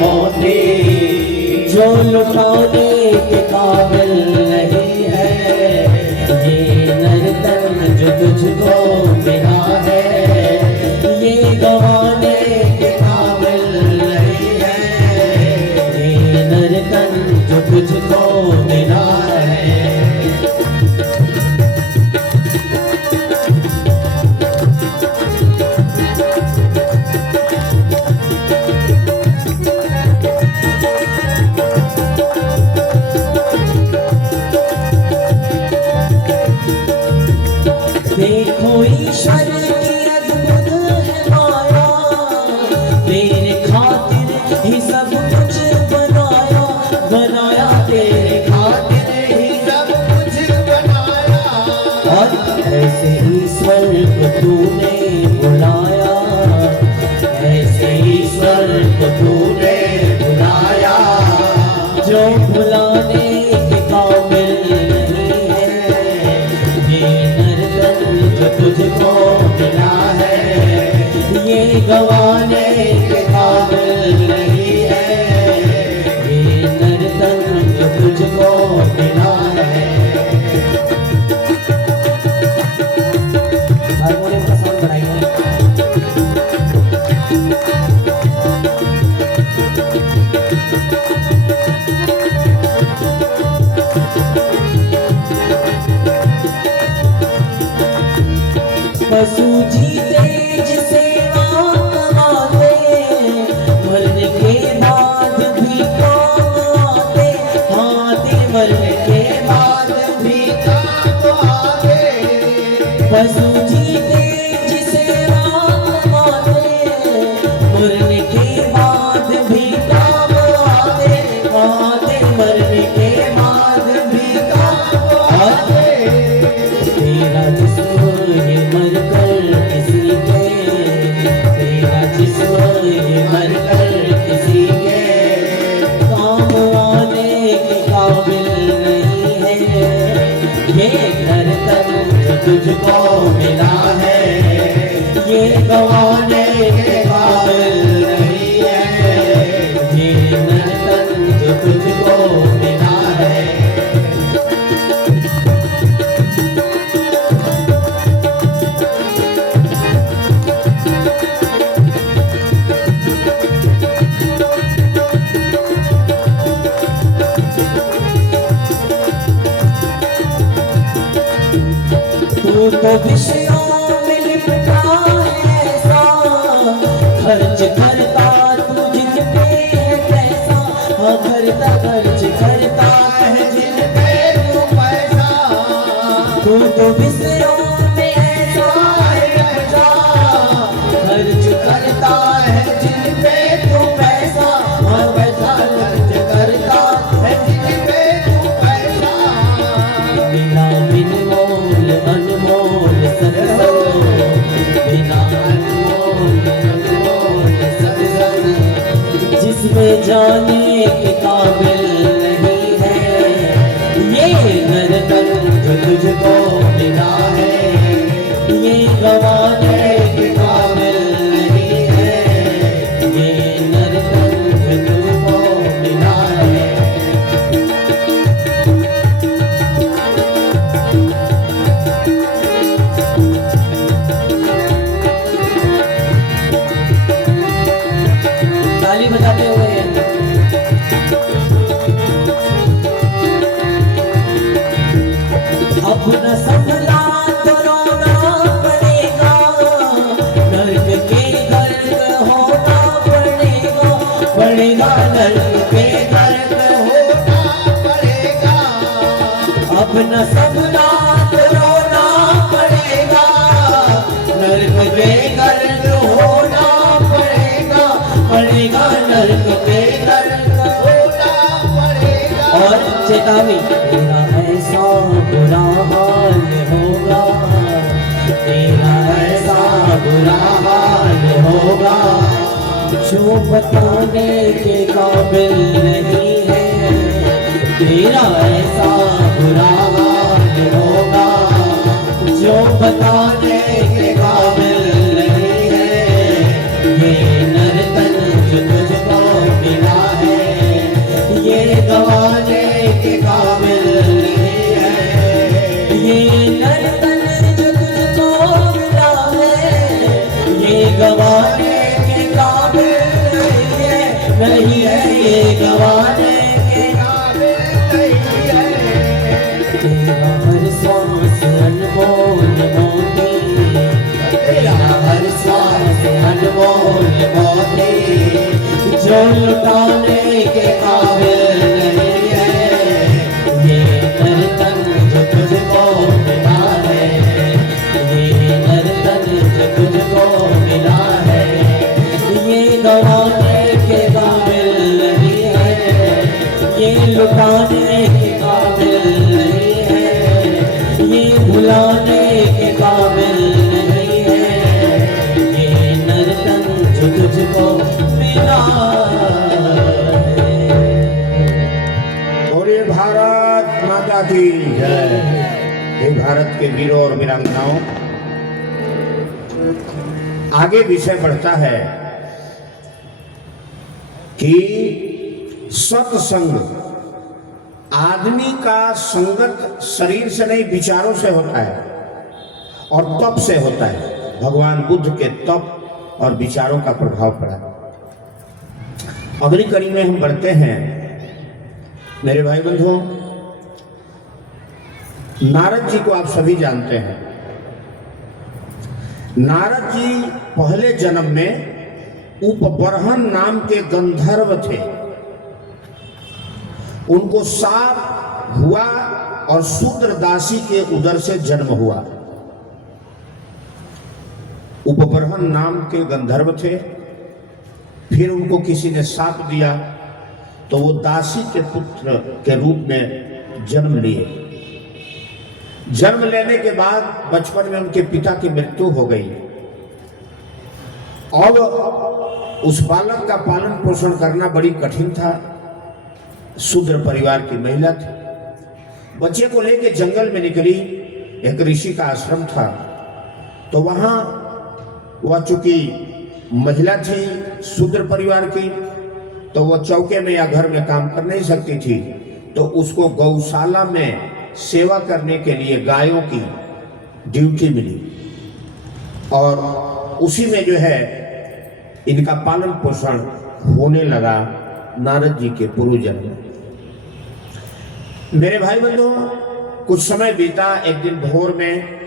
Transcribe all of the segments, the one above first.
होते जो लुटाने के काबिल नहीं है। ये नर्तन जो तुझको मिला है ये गवाने के काबिल नहीं है। ये नर्तन जो तुझको मिला है। देखो ईश्वर की अद्भुत है माया, तेरे खातिर ही सब कुछ बनाया, बनाया तेरे खातिर ही सब कुछ बनाया। और ऐसे ईश्वर को तूने बुलाया, ऐसे ईश्वर को तूने बुलाया जो बुलाने के काबिल नहीं है। ये तुझको मिला है ये गवाने के काबिल नहीं है। ये नर्तन जो तुझको मिला है। हारमोनियम का साउंड बढ़ाइए। पशु जीते जिसे कमाते, मरने के बाद भी काम आते। हाथे मरने के बाद भी काम आते। पशु जीते जिसे कमाते, मरने के बाद भी काम आते। हाथे मरने के बाद भी काम आते। तेरा जिस्म ये मर कर किसी के, तेरा जिस्म ये मर कर किसी के काम आने के काबिल नहीं है। ये नर्तन जो तुझको मिला है ये गवाने के काबिल नहीं है। ये नर्तन जो तुझको मिला है। तू तो विषयों में लिपटा है ऐसा, खर्च करता तू जिन पे है पैसा। हाँ करता खर्च करता है जिन पे तू पैसा। तू तो विषयों में ऐसा है ऐसा, खर्च करता है जिन पे तू पैसा। हाँ पैसा खर्च करता है जिन पे तू पैसा। बिना बिन मोल अनमोल सत्संग, बिना अनमोल सत्संग जिसमें जाने के काबिल नहीं है। ये नर्तन जो तुझको मिला है ये गवाने के काबिल नहीं है। ये नर्तन जो तुझको मिला है। ताली बजाते हुए अपना संभला तो रोना पड़ेगा, नर्क के गर्क होना पड़ेगा। पड़ेगा नर्क के गर्क होना पड़ेगा। अपना संभला तो रोना पड़ेगा, नर्क के गर्क होना पड़ेगा। पड़ेगा नर्क के गर्क होना पड़ेगा। और चेतावनी तेरा ऐसा बुरा हाल होगा, तेरा ऐसा बुरा हाल होगा जो बताने के काबिल नहीं है। तेरा ऐसा बुरा हाल होगा जो बताने के काबिल नहीं है। ये नर्तन जो तुझको मिला नहीं है ये गवाने के काबिल नहीं है। तेरा हर सांस अनमोल मोती, तेरा हर सांस अनमोल मोती, जो लुटाने के काबिल नहीं है। ये नर्तन जो तुझको मिला है, ये नर्तन जो तुझको मिला है, ये गवाने के काबिल नहीं है। ये लुटाने के काबिल नहीं है, ये भुलाने के काबिल नहीं है। ये नर्तन जो तुझको मिला है। बोलिए भारत माता की जय। हे भारत के वीरों और वीरांगनाओं, आगे विषय बढ़ता है कि सत्संग, आदमी का संगत शरीर से नहीं विचारों से होता है और तप से होता है। भगवान बुद्ध के तप और विचारों का प्रभाव पड़ा। अगली कड़ी में हम बढ़ते हैं। मेरे भाई बंधुओं, नारद जी को आप सभी जानते हैं। नारद जी पहले जन्म में उपबरहन नाम के गंधर्व थे। उनको साप हुआ और शूद्र दासी के उदर से जन्म हुआ। उपबरहन नाम के गंधर्व थे। फिर उनको किसी ने साप दिया तो वो दासी के पुत्र के रूप में जन्म लिए। जन्म लेने के बाद बचपन में उनके पिता की मृत्यु हो गई। अब उस बालक का पालन पोषण करना बड़ी कठिन था। शूद्र परिवार की महिला थी। बच्चे को लेकर जंगल में निकली। एक ऋषि का आश्रम था, तो वहां वह चूंकि महिला थी शूद्र परिवार की, तो वह चौके में या घर में काम कर नहीं सकती थी। तो उसको गौशाला में सेवा करने के लिए गायों की ड्यूटी मिली और उसी में जो है इनका पालन पोषण होने लगा नारद जी के पूर्व जन्म। मेरे भाई बंधुओं, कुछ समय बीता। एक दिन भोर में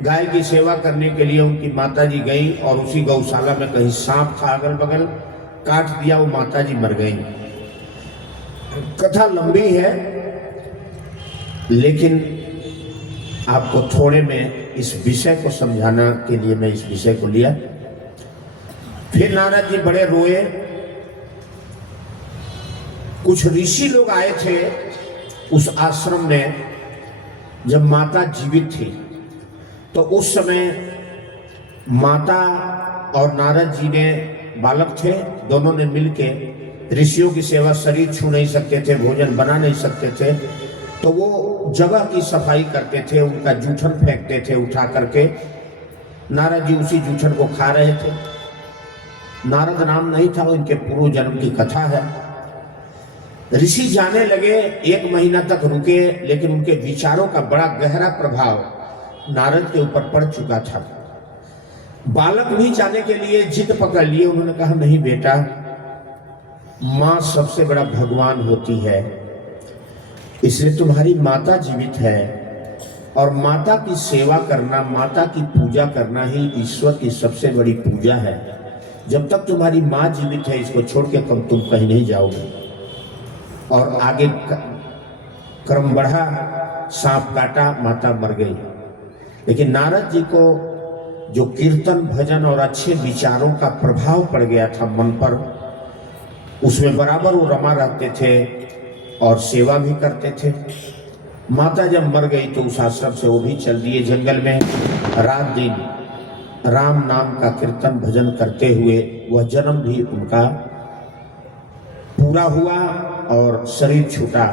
गाय की सेवा करने के लिए उनकी माता जी गई और उसी गौशाला में कहीं सांप था अगल बगल, काट दिया। वो माता जी मर गई। कथा लंबी है, लेकिन आपको थोड़े में इस विषय को समझाना के लिए मैं इस विषय को लिया। फिर नारद जी बड़े रोए। कुछ ऋषि लोग आए थे उस आश्रम में जब माता जीवित थी। तो उस समय माता और नारद जी ने, बालक थे, दोनों ने मिलके ऋषियों की सेवा, शरीर छू नहीं सकते थे, भोजन बना नहीं सकते थे, तो वो जगह की सफाई करते थे, उनका जूठन फेंकते थे उठा करके। नारद जी उसी जूठन को खा रहे थे। नारद नाम नहीं था, उनके पूर्व जन्म की कथा है। ऋषि जाने लगे, 1 महीना तक रुके, लेकिन उनके विचारों का बड़ा गहरा प्रभाव नारद के ऊपर पड़ चुका था। बालक भी जाने के लिए जिद पकड़ लिए। उन्होंने कहा, नहीं बेटा, मां सबसे बड़ा भगवान होती है, इसलिए तुम्हारी माता जीवित है और माता की सेवा करना, माता की पूजा करना ही ईश्वर की सबसे बड़ी पूजा है। जब तक तुम्हारी माँ जीवित है, इसको छोड़ के तुम कहीं नहीं जाओगे। और आगे क्रम बढ़ा, सांप काटा, माता मर गई। लेकिन नारद जी को जो कीर्तन, भजन और अच्छे विचारों का प्रभाव पड़ गया था मन पर, उसमें बराबर वो रमा रहते थे और सेवा भी करते थे। माता जब मर गई तो उस आश्रम से वो भी चल दिए जंगल में। रात दिन राम नाम का कीर्तन भजन करते हुए वह जन्म भी उनका पूरा हुआ और शरीर छूटा।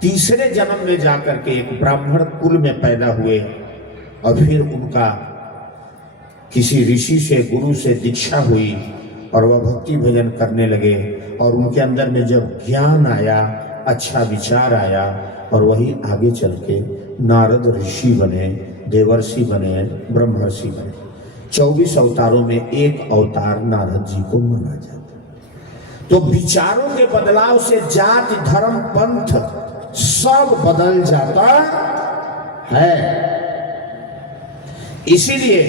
तीसरे जन्म में जाकर के एक ब्राह्मण कुल में पैदा हुए और फिर उनका किसी ऋषि से, गुरु से दीक्षा हुई और वह भक्ति भजन करने लगे। और उनके अंदर में जब ज्ञान आया, अच्छा विचार आया, और वही आगे चल के नारद ऋषि बने, देवर्षि बने, ब्रह्मर्षि बने। 24 अवतारों में एक अवतार नारद जी को माना जाता। तो विचारों के बदलाव से जाति धर्म पंथ सब बदल जाता है। इसीलिए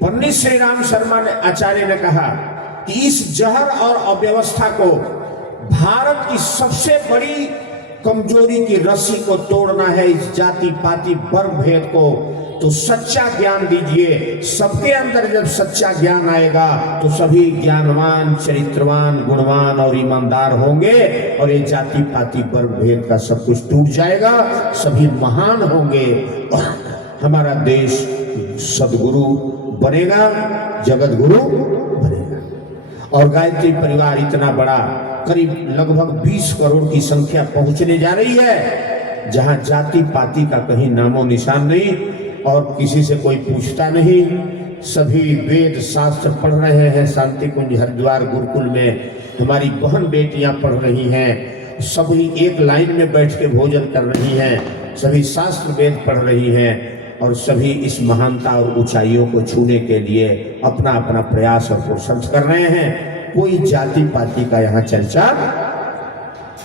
पंडित श्री राम शर्मा ने आचार्य ने कहा कि इस जहर और अव्यवस्था को, भारत की सबसे बड़ी कमजोरी की रस्सी को तोड़ना है, इस जाति पाति वर्ग भेद को। तो सच्चा ज्ञान दीजिए। सबके अंदर जब सच्चा ज्ञान आएगा तो सभी ज्ञानवान, चरित्रवान, गुणवान और ईमानदार होंगे और ये जाति पाति वर्ग भेद का सब कुछ टूट जाएगा, सभी महान होंगे और हमारा देश सदगुरु बनेगा, जगत गुरु बनेगा। और गायत्री परिवार इतना बड़ा, करीब लगभग 20 करोड़ की संख्या पहुंचने जा रही है, जहां जाति पाति का कहीं नामो निशान नहीं और किसी से कोई पूछता नहीं। सभी वेद शास्त्र पढ़ रहे हैं। शांति कुंज हरिद्वार गुरुकुल में हमारी बहन बेटियां पढ़ रही हैं, सभी एक लाइन में बैठ के भोजन कर रही हैं, सभी शास्त्र वेद पढ़ रही हैं और सभी इस महानता और ऊंचाइयों को छूने के लिए अपना अपना प्रयास और कोशिश कर रहे हैं। कोई जाति पाति का यहाँ चर्चा,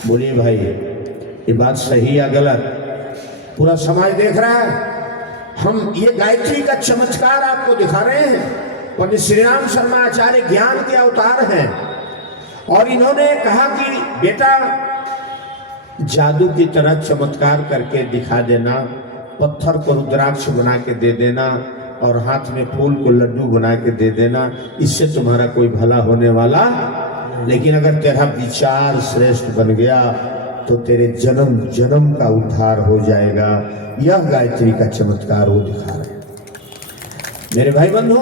बोलिए भाई ये बात सही या गलत? पूरा समाज देख रहा है। हम ये गायत्री का चमत्कार आपको दिखा रहे हैं। पंडित श्री राम शर्मा आचार्य ज्ञान के अवतार हैं और इन्होंने कहा कि बेटा जादू की तरह चमत्कार करके दिखा देना, पत्थर को रुद्राक्ष बना के दे देना और हाथ में फूल को लड्डू बना के दे देना, इससे तुम्हारा कोई भला होने वाला। लेकिन अगर तेरा विचार श्रेष्ठ बन गया तो तेरे जन्म जन्म का उद्धार हो जाएगा। यह गायत्री का चमत्कार वो दिखा रहे हैं। मेरे भाई बंधु,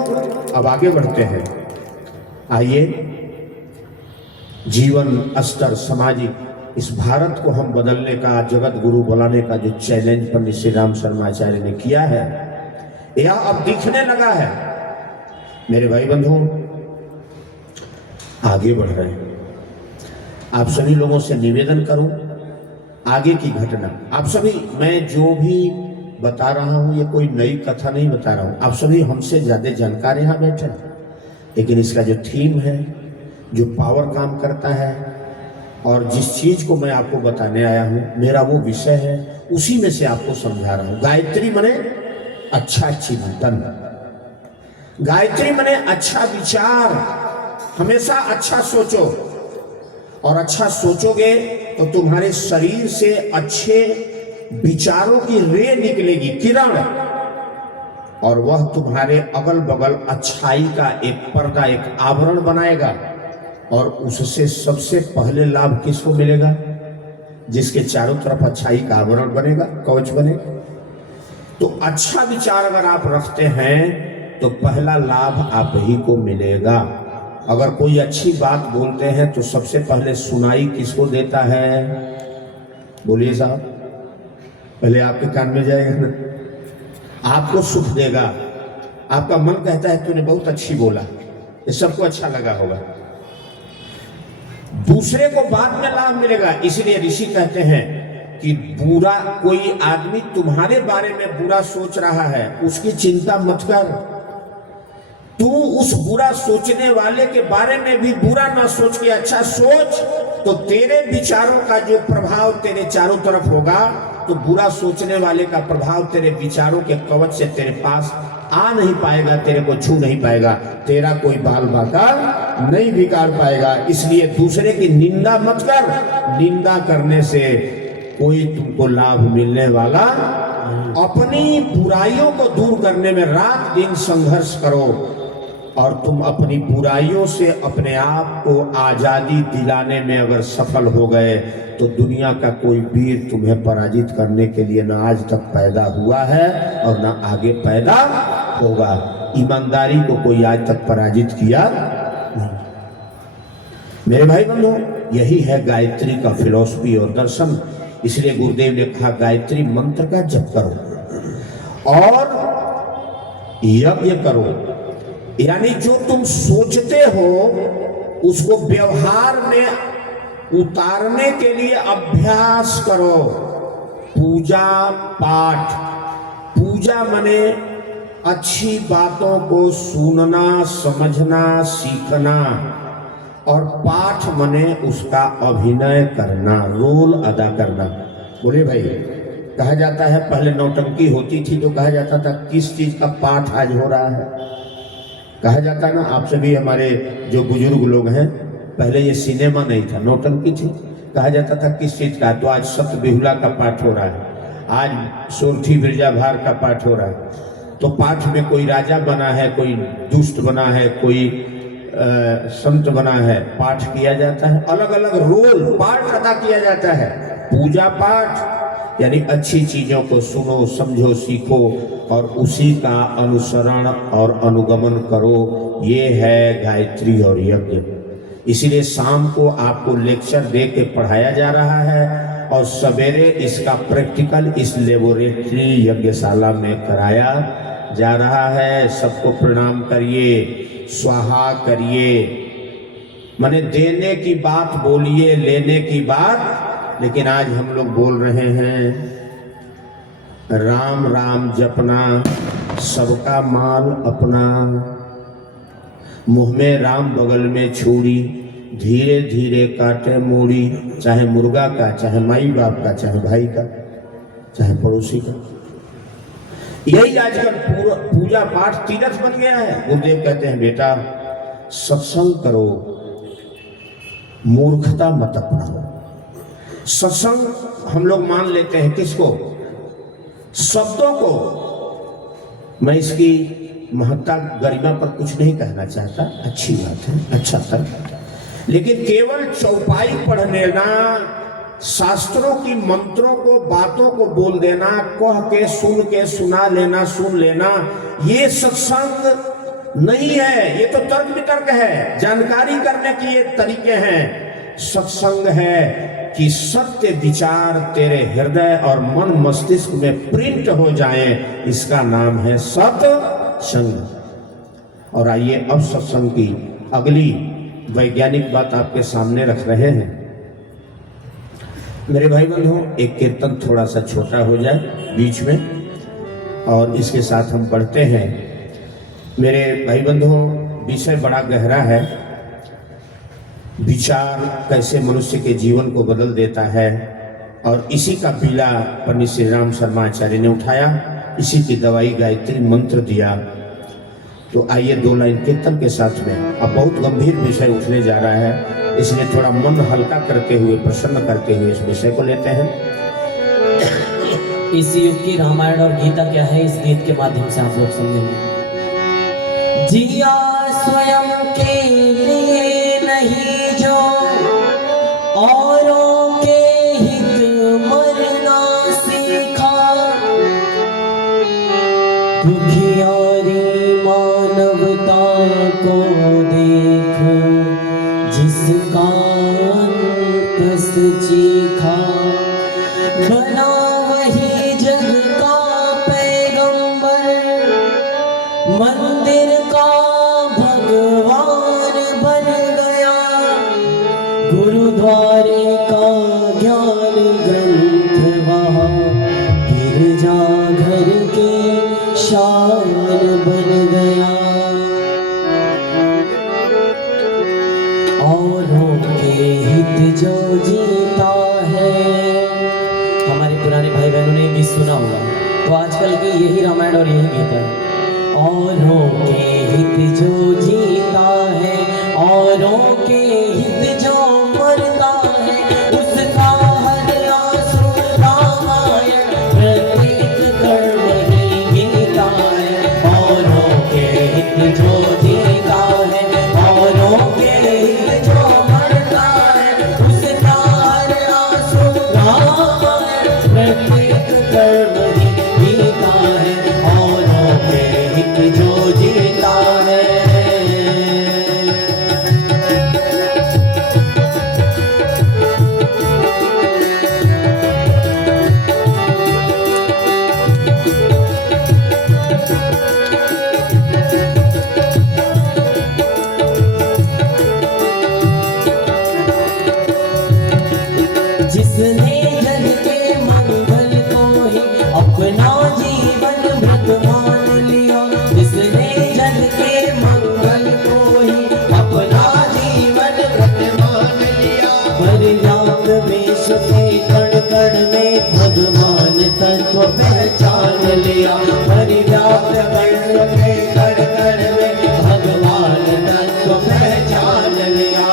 अब आगे बढ़ते हैं। आइए, जीवन स्तर, सामाजिक इस भारत को हम बदलने का, जगत गुरु बनाने का जो चैलेंज पंडित श्री राम शर्मा आचार्य ने किया है, यह अब दिखने लगा है। मेरे भाई बंधु, आगे बढ़ रहे हैं। आप सभी लोगों से निवेदन करूं, आगे की घटना आप सभी, मैं जो भी बता रहा हूं ये कोई नई कथा नहीं बता रहा हूं, आप सभी हमसे ज्यादा जानकार यहां बैठे हैं। लेकिन इसका जो थीम है, जो पावर काम करता है और जिस चीज को मैं आपको बताने आया हूं, मेरा वो विषय है, उसी में से आपको समझा रहा हूं। गायत्री मने अच्छा चिंतन, गायत्री मने अच्छा विचार। हमेशा अच्छा सोचो और अच्छा सोचोगे तो तुम्हारे शरीर से अच्छे विचारों की रे निकलेगी, किरण, और वह तुम्हारे अगल बगल अच्छाई का एक पर्दा, एक आवरण बनाएगा। और उससे सबसे पहले लाभ किसको मिलेगा? जिसके चारों तरफ अच्छाई का आवरण बनेगा, कवच बनेगा। तो अच्छा विचार अगर आप रखते हैं तो पहला लाभ आप ही को मिलेगा। अगर कोई अच्छी बात बोलते हैं तो सबसे पहले सुनाई किसको देता है? बोलिए साहब, पहले आपके कान में जाएगा ना, आपको सुख देगा। आपका मन कहता है तूने बहुत अच्छी बोला, ये सबको अच्छा लगा होगा, दूसरे को बाद में लाभ मिलेगा। इसलिए ऋषि कहते हैं कि बुरा, कोई आदमी तुम्हारे बारे में बुरा सोच रहा है, उसकी चिंता मत कर। तू उस बुरा सोचने वाले के बारे में भी बुरा ना सोच के अच्छा सोच, तो तेरे विचारों का जो प्रभाव तेरे चारों तरफ होगा, तो बुरा सोचने वाले का प्रभाव तेरे विचारों के कवच से तेरे पास आ नहीं पाएगा, तेरे को छू नहीं पाएगा, तेरा कोई बाल बाका नहीं बिगाड़ पाएगा। इसलिए दूसरे की निंदा मत कर, निंदा करने से कोई तुमको लाभ मिलने वाला। अपनी बुराइयों को दूर करने में रात दिन संघर्ष करो और तुम अपनी बुराइयों से अपने आप को आजादी दिलाने में अगर सफल हो गए तो दुनिया का कोई वीर तुम्हें पराजित करने के लिए ना आज तक पैदा हुआ है और ना आगे पैदा होगा। ईमानदारी को कोई आज तक पराजित किया नहीं। मेरे भाई बंधु, यही है गायत्री का फिलॉसफी और दर्शन। इसलिए गुरुदेव ने कहा गायत्री मंत्र का जप करो और यज्ञ करो, यानी जो तुम सोचते हो उसको व्यवहार में उतारने के लिए अभ्यास करो। पूजा पाठ, पूजा माने अच्छी बातों को सुनना, समझना, सीखना, और पाठ मने उसका अभिनय करना, रोल अदा करना। बोले भाई, कहा जाता है पहले नौटंकी होती थी तो कहा जाता था किस चीज का पाठ आज हो रहा है। कहा जाता ना, आपसे भी हमारे जो बुजुर्ग लोग हैं, पहले ये सिनेमा नहीं था, नौटंकी थी। कहा जाता था किस चीज का, तो आज सत्य बिहुला का पाठ हो रहा है, आज सोरठी बिरजाभार का पाठ हो रहा है। तो पाठ में कोई राजा बना है, कोई दुष्ट बना है, कोई संत बना है, पाठ किया जाता है। अलग अलग रोल पाठ अदा किया जाता है। पूजा पाठ यानी अच्छी चीजों को सुनो, समझो, सीखो और उसी का अनुसरण और अनुगमन करो। ये है गायत्री और यज्ञ। इसीलिए शाम को आपको लेक्चर दे के पढ़ाया जा रहा है और सवेरे इसका प्रैक्टिकल इस लेबोरेटरी यज्ञशाला में कराया जा रहा है। सबको प्रणाम करिए, स्वाहा करिए, माने देने की बात बोलिए, लेने की बात। लेकिन आज हम लोग बोल रहे हैं राम राम जपना, सबका माल अपना, मुंह में राम बगल में छुरी, धीरे धीरे काटे मूड़ी, चाहे मुर्गा का, चाहे माई बाप का, चाहे भाई का, चाहे पड़ोसी का। यही आजकल पूजा पाठ तीर्थ बन गया है। गुरुदेव कहते हैं बेटा सत्संग करो, मूर्खता मत अपनाओ। सत्संग हम लोग मान लेते हैं किसको? शब्दों को। मैं इसकी महत्ता गरिमा पर कुछ नहीं कहना चाहता, अच्छी बात है, अच्छा तर्क, लेकिन केवल चौपाई पढ़ लेना, शास्त्रों की मंत्रों को, बातों को बोल देना, कह के सुना लेना, सुन लेना, ये सत्संग नहीं है। ये तो तर्क वितर्क है, जानकारी करने की ये तरीके हैं। सत्संग है कि सत्य विचार तेरे हृदय और मन मस्तिष्क में प्रिंट हो जाए, इसका नाम है सत्संग। और आइए अब सत्संग की अगली वैज्ञानिक बात आपके सामने रख रहे हैं। मेरे भाई बंधुओं, एक कीर्तन थोड़ा सा छोटा हो जाए बीच में और इसके साथ हम पढ़ते हैं। मेरे भाई बंधुओं, विषय बड़ा गहरा है। विचार कैसे मनुष्य के जीवन को बदल देता है और इसी का पीला पंडित श्री राम शर्मा आचार्य ने उठाया, इसी की दवाई गायत्री मंत्र दिया। तो आइए 2 लाइन कीर्तन के साथ में। अब बहुत गंभीर विषय उठने जा रहा है, इसलिए थोड़ा मन हल्का करते हुए, प्रसन्न करते हुए इस विषय को लेते हैं। इस युग की रामायण और गीता क्या है, इस गीत के माध्यम से आप लोग समझेंगे। जिया स्वयं के लिए नहीं जो औरों के हित मरना सीखा, दुखियारी मानवता को देख जिसका अंत चीखा, बना वही जग का पैगंबर, मंदिर का भगवान बन गया, गुरुद्वारे का ज्ञान ग्रंथ वहाँ गिरजा घर के शान बन गया। औरों के हित जो जीता है, हमारे पुराने भाई बहनों ने गीत सुना होगा, तो आजकल की यही रामायण और यही गीत है। औरों के हित जो जीता है, औरों के हित जो मरता है, उसका हर आंसू रामायण, प्रत्येक कर्म ही गीता है। औरों के हित जो जीता है, औरों के हित जो मरता है, उसका हर आंसू रामायण, प्रत्येक कर्म ही गीता है। औरों के हित जो जीता है। जिसने जग के मंगल को ही अपना जीवन व्रत मान लिया, जिसने जग के मंगल को ही अपना जीवन व्रत परिव्याप्त वेश में कण कण में भगवान तत्व पहचान लिया। परिव्याप्त वेश में कण कण में भगवान तत्व पहचान लिया।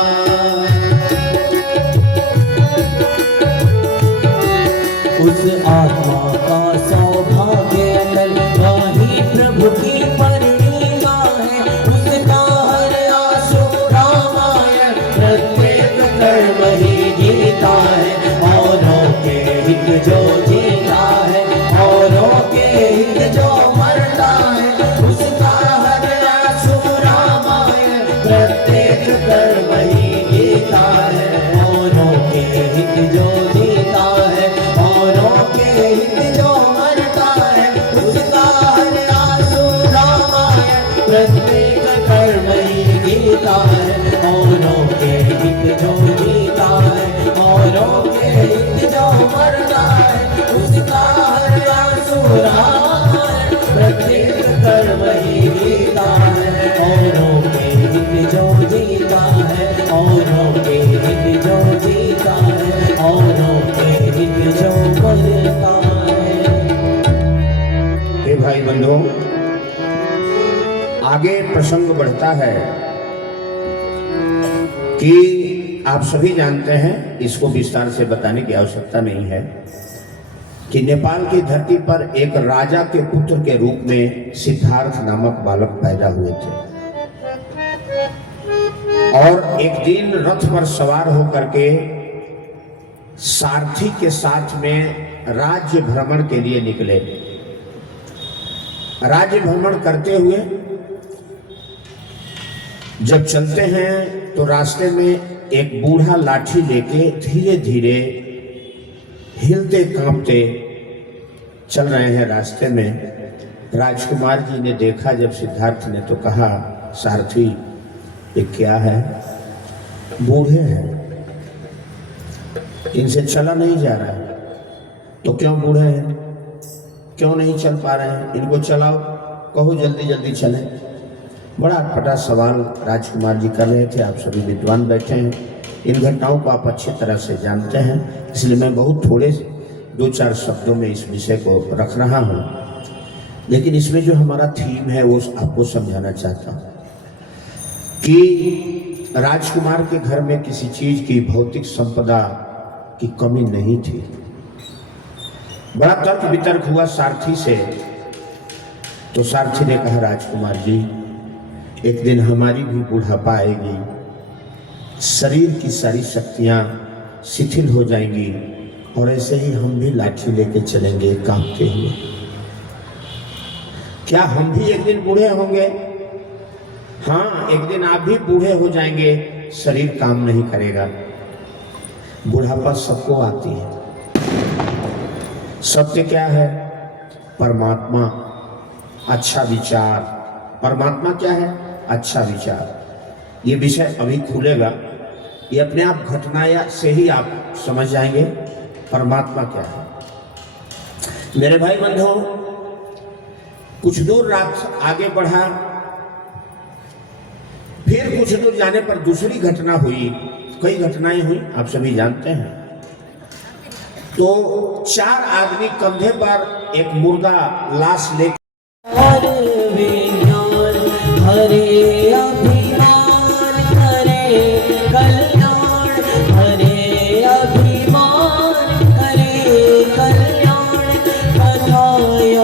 उस आत्मा का सौभाग्य अटल वही प्रभु की परिणीमा है। उसका हर आंसू रामायण प्रत्येक कर्म ही गीता है। औरों के हित जो जीता है, औरों के हित जो मरता है, उसका हर आंसू रामायण प्रत्येक कर्म ही गीता है। औरों के हित जो जीता है, औरों के हित जो मरता है, उसका हर आंसू रामायण प्रत्येक कर्म ही गीता है। औरों के हित जो जीता है, औरों के हित जो मरता है, उसका हर आंसू रामायण प्रत्येक कर्म ही गीता है। औरों के हित जो जीता है, औरों के हित जो जीता है, औरों के हित जो मरता है। हे भाई बंधुओं, आगे प्रसंग बढ़ता है कि आप सभी जानते हैं, इसको विस्तार से बताने की आवश्यकता नहीं है, कि नेपाल की धरती पर एक राजा के पुत्र के रूप में सिद्धार्थ नामक बालक पैदा हुए थे। और एक दिन रथ पर सवार होकर के सारथी के साथ में राज्य भ्रमण के लिए निकले। राज्य भ्रमण करते हुए जब चलते हैं तो रास्ते में एक बूढ़ा लाठी लेके धीरे धीरे हिलते कांपते चल रहे हैं। रास्ते में राजकुमार जी ने देखा, जब सिद्धार्थ ने तो कहा, सारथी ये क्या है? बूढ़े हैं, इनसे चला नहीं जा रहा है। तो क्यों बूढ़े हैं, क्यों नहीं चल पा रहे हैं? इनको चलाओ, कहो जल्दी जल्दी चलें। बड़ा अटपटा सवाल राजकुमार जी कर रहे थे। आप सभी विद्वान बैठे हैं, इन घटनाओं को आप अच्छी तरह से जानते हैं, इसलिए मैं बहुत थोड़े 2-4 शब्दों में इस विषय को रख रहा हूँ। लेकिन इसमें जो हमारा थीम है वो आपको समझाना चाहता हूँ कि राजकुमार के घर में किसी चीज की भौतिक संपदा की कमी नहीं थी। बड़ा तर्क वितर्क हुआ सारथी से, तो सारथी ने कहा, राजकुमार जी एक दिन हमारी भी बुढ़ापा आएगी, शरीर की सारी शक्तियां शिथिल हो जाएंगी और ऐसे ही हम भी लाठी लेके चलेंगे कांपते हुए। क्या हम भी एक दिन बूढ़े होंगे? हाँ, एक दिन आप भी बूढ़े हो जाएंगे, शरीर काम नहीं करेगा। बुढ़ापा सबको आती है। सत्य क्या है? परमात्मा, अच्छा विचार। परमात्मा क्या है? अच्छा विचार। ये विषय अभी खुलेगा, ये अपने आप घटना से ही आप समझ जाएंगे परमात्मा क्या है। मेरे भाई बंधुओं, कुछ दूर रात आगे बढ़ा, फिर कुछ दूर जाने पर दूसरी घटना हुई। कई घटनाएं हुई, आप सभी जानते हैं। तो 4 आदमी कंधे पर एक मुर्दा लाश ले हरे अभिमान हरे कल्याण, हरे अभिमान हरे कल्याण, कथाय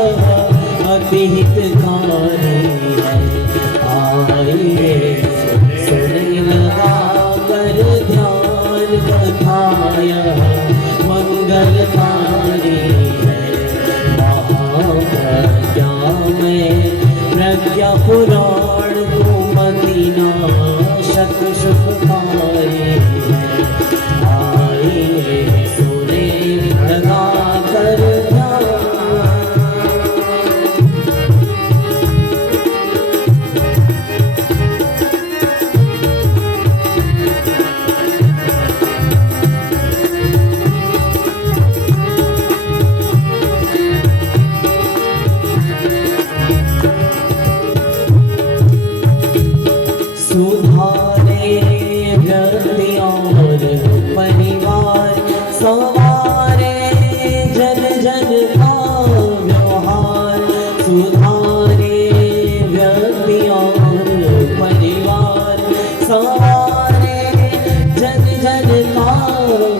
अति हितकारी है। आइए सुने लगा कर ध्यान, कथाय मंगलकारी है। महाप्रज्ञा में प्रज्ञा पुराण कुमति नाशक सुखकारी है। आइए सुने लगा कर ध्यान।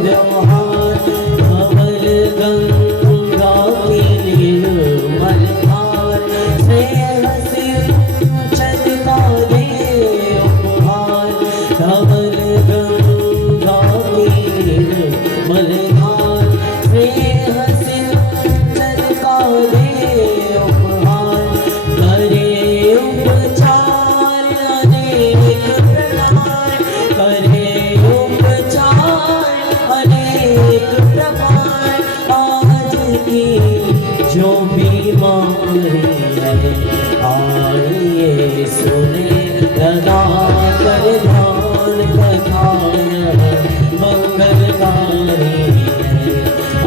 व्यवहार धवल गंगा की निर्मल धार स्नेह सिंचन का दे उपहार धवल गंगा की निर्मल धार स्नेह सिंचन का दे उपहार करे उपचार अनेक प्रकार करे उपचार अनेक प्रकार आज की जो भी मांग है आइए सुने लगा कर ध्यान कथाएं मंगलकारी है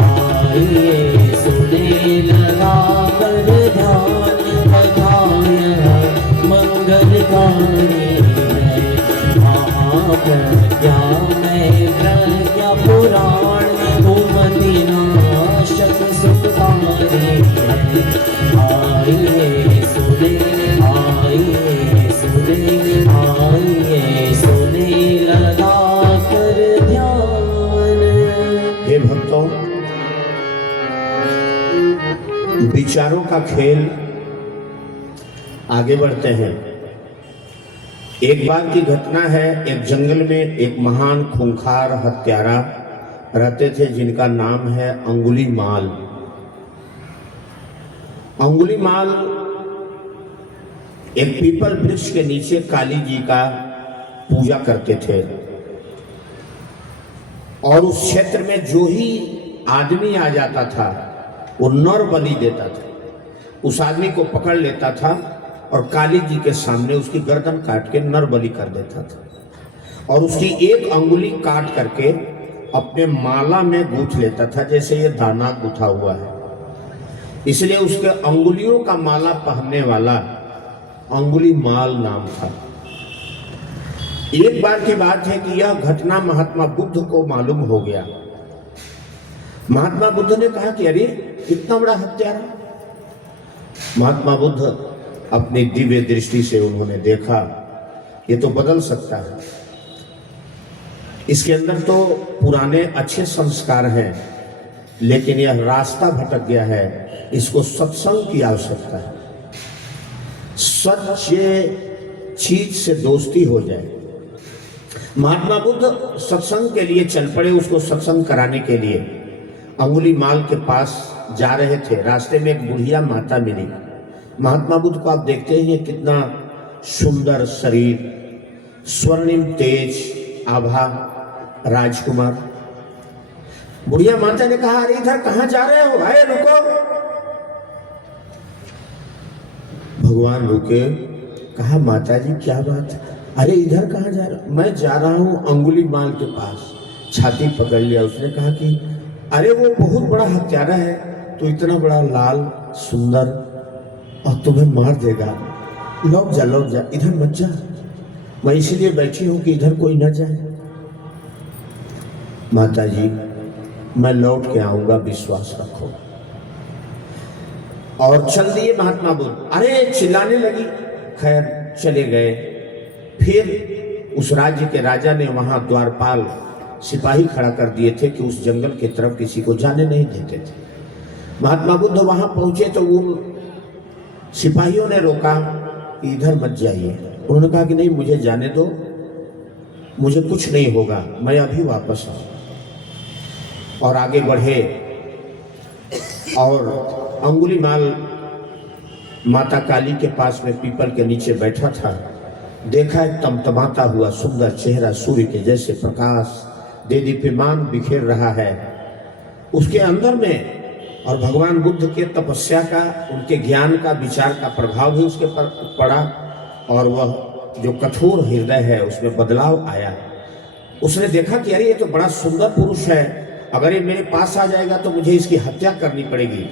आइए सुने लगा कर ध्यान कथाएं मंगलकारी है महाप्रज्ञा में प्रज्ञा पुराण उमति नाशक सुखकारी है आइए सुने लगा कर ध्यान। हे भक्तों, विचारों का खेल आगे बढ़ते हैं। एक बार की घटना है, एक जंगल में एक महान खूंखार हत्यारा रहते थे जिनका नाम है अंगुलीमाल। अंगुलीमाल एक पीपल वृक्ष के नीचे काली जी का पूजा करते थे और उस क्षेत्र में जो ही आदमी आ जाता था वो नर बलि देता था। उस आदमी को पकड़ लेता था और काली जी के सामने उसकी गर्दन काट के नर बलि कर देता था और उसकी एक अंगुली काट करके अपने माला में गूंथ लेता था, जैसे ये दाना गूंथा हुआ है। इसलिए उसके अंगुलियों का माला पहनने वाला अंगुलीमाल नाम था। एक बार की बात है कि यह घटना महात्मा बुद्ध को मालूम हो गया। महात्मा बुद्ध ने कहा कि अरे इतना बड़ा हत्यारा। महात्मा बुद्ध अपनी दिव्य दृष्टि से उन्होंने देखा ये तो बदल सकता है, इसके अंदर तो पुराने अच्छे संस्कार हैं लेकिन यह रास्ता भटक गया है, इसको सत्संग की आवश्यकता है। सच्चे चीज से दोस्ती हो जाए। महात्मा बुद्ध सत्संग के लिए चल पड़े। उसको सत्संग कराने के लिए अंगुलीमाल के पास जा रहे थे। रास्ते में एक बुढ़िया माता मिली। महात्मा बुद्ध को आप देखते हैं कितना सुंदर शरीर, स्वर्णिम तेज आभा, राजकुमार। बुढ़िया माता ने कहा अरे इधर कहां जा रहे हो? भाई रुको। भगवान रुके। कहा माता जी क्या बात है? अरे इधर कहां जा रहे हो? मैं जा रहा हूं अंगुलीमाल के पास। छाती पकड़ लिया। उसने कहा कि अरे वो बहुत बड़ा हत्यारा है, तो इतना बड़ा लाल सुंदर और तुम्हें मार देगा। लौट जा लौट जा, इधर मत जा। मैं इसीलिए बैठी हूं कि इधर कोई न जाए। माता जी मैं लौट के आऊंगा, विश्वास रखो। और चल दिए महात्मा बुद्ध। अरे चिल्लाने लगी। खैर चले गए। फिर उस राज्य के राजा ने वहां द्वारपाल सिपाही खड़ा कर दिए थे कि उस जंगल की तरफ किसी को जाने नहीं देते थे। महात्मा बुद्ध वहां पहुंचे तो उन सिपाहियों ने रोका कि इधर मत जाइए। उन्होंने कहा कि नहीं मुझे जाने दो, मुझे कुछ नहीं होगा, मैं अभी वापस आऊं। और आगे बढ़े और अंगुलीमाल माता काली के पास में पीपल के नीचे बैठा था। देखा एक तमतमाता हुआ सुंदर चेहरा सूर्य के जैसे प्रकाश देदीप्यमान बिखेर रहा है। उसके अंदर में और भगवान बुद्ध के तपस्या का, उनके ज्ञान का, विचार का प्रभाव भी उसके पर पड़ा और वह जो कठोर हृदय है उसमें बदलाव आया। उसने देखा कि अरे ये तो बड़ा सुंदर पुरुष है, अगर ये मेरे पास आ जाएगा तो मुझे इसकी हत्या करनी पड़ेगी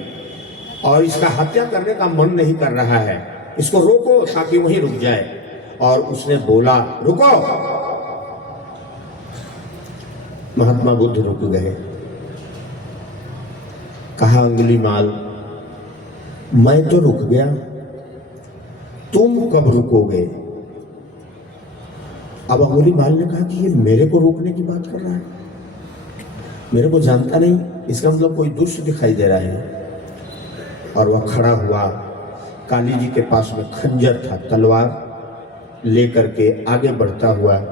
और इसका हत्या करने का मन नहीं कर रहा है, इसको रोको ताकि वहीं रुक जाए। और उसने बोला रुको। महात्मा बुद्ध रुक गए। कहा अंगुलीमाल मैं तो रुक गया, तुम कब रुकोगे? अब अंगुलीमाल ने कहा कि ये मेरे को रोकने की बात कर रहा है। मेरे को जानता नहीं, इसका मतलब कोई दुष्ट दिखाई दे रहा है। और वह खड़ा हुआ, काली जी के पास में खंजर था, तलवार लेकर के आगे बढ़ता हुआ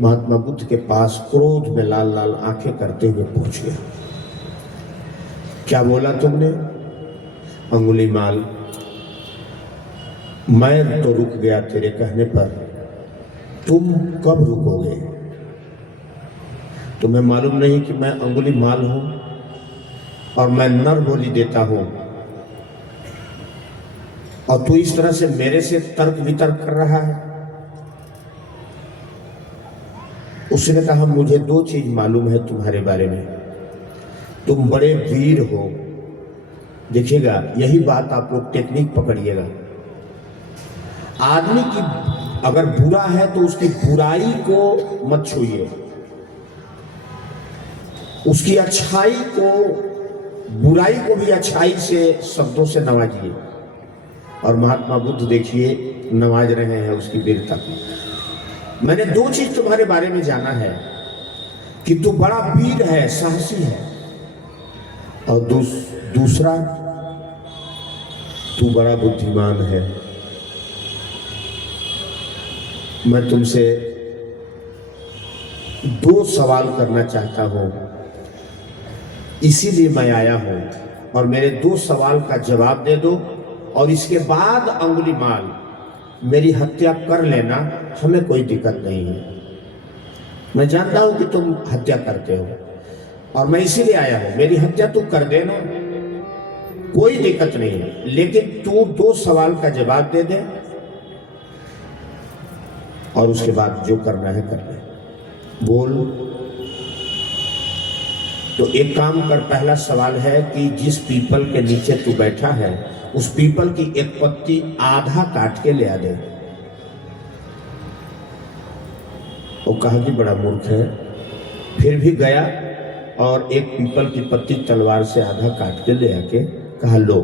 महात्मा बुद्ध के पास क्रोध में लाल लाल आंखें करते हुए पहुंच गया। क्या बोला तुमने? अंगुलीमाल, मैं तो रुक गया तेरे कहने पर, तुम कब रुकोगे? तुम्हें मालूम नहीं कि मैं अंगुलीमाल हूं और मैं नर बोली देता हूं, और तू इस तरह से मेरे से तर्क वितर्क कर रहा है? उसने कहा, मुझे दो चीज मालूम है तुम्हारे बारे में, तुम बड़े वीर हो। देखिएगा, यही बात आप लोग टेक्निक पकड़िएगा। आदमी की अगर बुरा है तो उसकी बुराई को मत छूइए, उसकी अच्छाई को, बुराई को भी अच्छाई से, शब्दों से नवाजिए। और महात्मा बुद्ध देखिए नवाज रहे हैं उसकी वीरता को। मैंने दो चीज तुम्हारे बारे में जाना है कि तू बड़ा वीर है, साहसी है, और दूसरा तू बड़ा बुद्धिमान है। मैं तुमसे दो सवाल करना चाहता हूं, इसीलिए मैं आया हूं, और मेरे दो सवाल का जवाब दे दो, और इसके बाद अंगुलीमाल मेरी हत्या कर लेना, हमें कोई दिक्कत नहीं है। मैं जानता हूं कि तुम हत्या करते हो, और मैं इसीलिए आया हूं, मेरी हत्या तू कर देना, कोई दिक्कत नहीं है, लेकिन तू दो सवाल का जवाब दे दे, और उसके बाद जो करना है कर ले। बोल। तो एक काम कर, पहला सवाल है कि जिस पीपल के नीचे तू बैठा है, उस पीपल की एक पत्ती आधा काट के ले आ दे। वो कहा कि बड़ा मूर्ख है, फिर भी गया और एक पीपल की पत्ती तलवार से आधा काट के ले आके कहा, लो।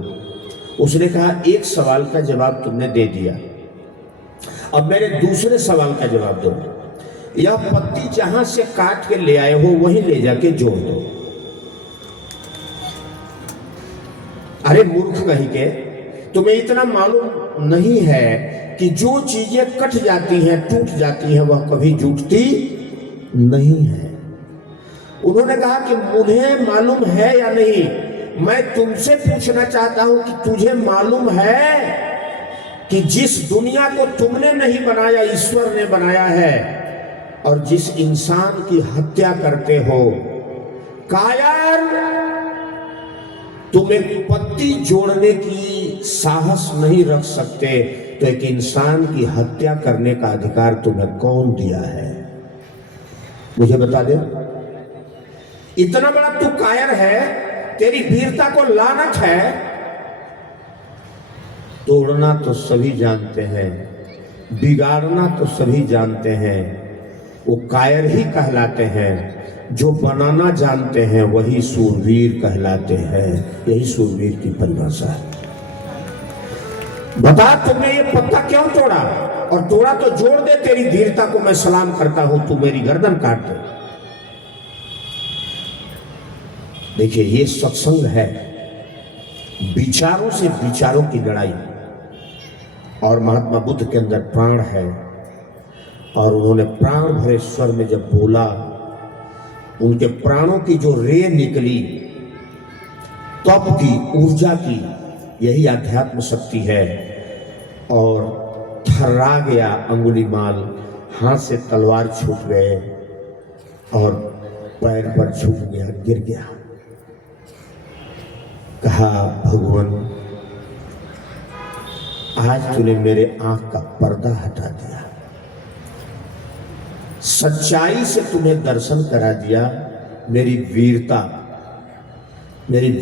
उसने कहा, एक सवाल का जवाब तुमने दे दिया, अब मेरे दूसरे सवाल का जवाब दो। यह पत्ती जहां से काट के ले आए हो वहीं ले जाके जोड़ दो। अरे मूर्ख कहीं के, तुम्हें इतना मालूम नहीं है कि जो चीजें कट जाती हैं, टूट जाती हैं, वह कभी जुटती नहीं है। उन्होंने कहा कि मुझे मालूम है या नहीं? मैं तुमसे पूछना चाहता हूं कि तुझे मालूम है कि जिस दुनिया को तुमने नहीं बनाया, ईश्वर ने बनाया है, और जिस इंसान की हत्या करते हो, कायर, तुम एक पत्ती जोड़ने की साहस नहीं रख सकते, तो एक इंसान की हत्या करने का अधिकार तुम्हें कौन दिया है? मुझे बता दे। इतना बड़ा तू कायर है, तेरी वीरता को लानत है। तोड़ना तो सभी जानते हैं, बिगाड़ना तो सभी जानते हैं, वो कायर ही कहलाते हैं। जो बनाना जानते हैं वही सूरवीर कहलाते हैं। यही सूरवीर की परिभाषा है। बता, तुमने ये पत्ता क्यों तोड़ा? और तोड़ा तो जोड़ दे, तेरी वीरता को मैं सलाम करता हूं, तू मेरी गर्दन काट दे। देखिए, ये सत्संग है, विचारों से विचारों की लड़ाई। और महात्मा बुद्ध के अंदर प्राण है, और उन्होंने प्राण भरे स्वर में जब बोला, उनके प्राणों की जो रे निकली, तप की, ऊर्जा की, यही आध्यात्म शक्ति है। और थर्रा गया अंगुलीमाल, हाथ से तलवार छूट गए और पैर पर झुक गया, गिर गया। कहा, भगवान, आज तूने मेरे आंख का पर्दा हटा दिया, सच्चाई से तुम्हें दर्शन करा दिया। मेरी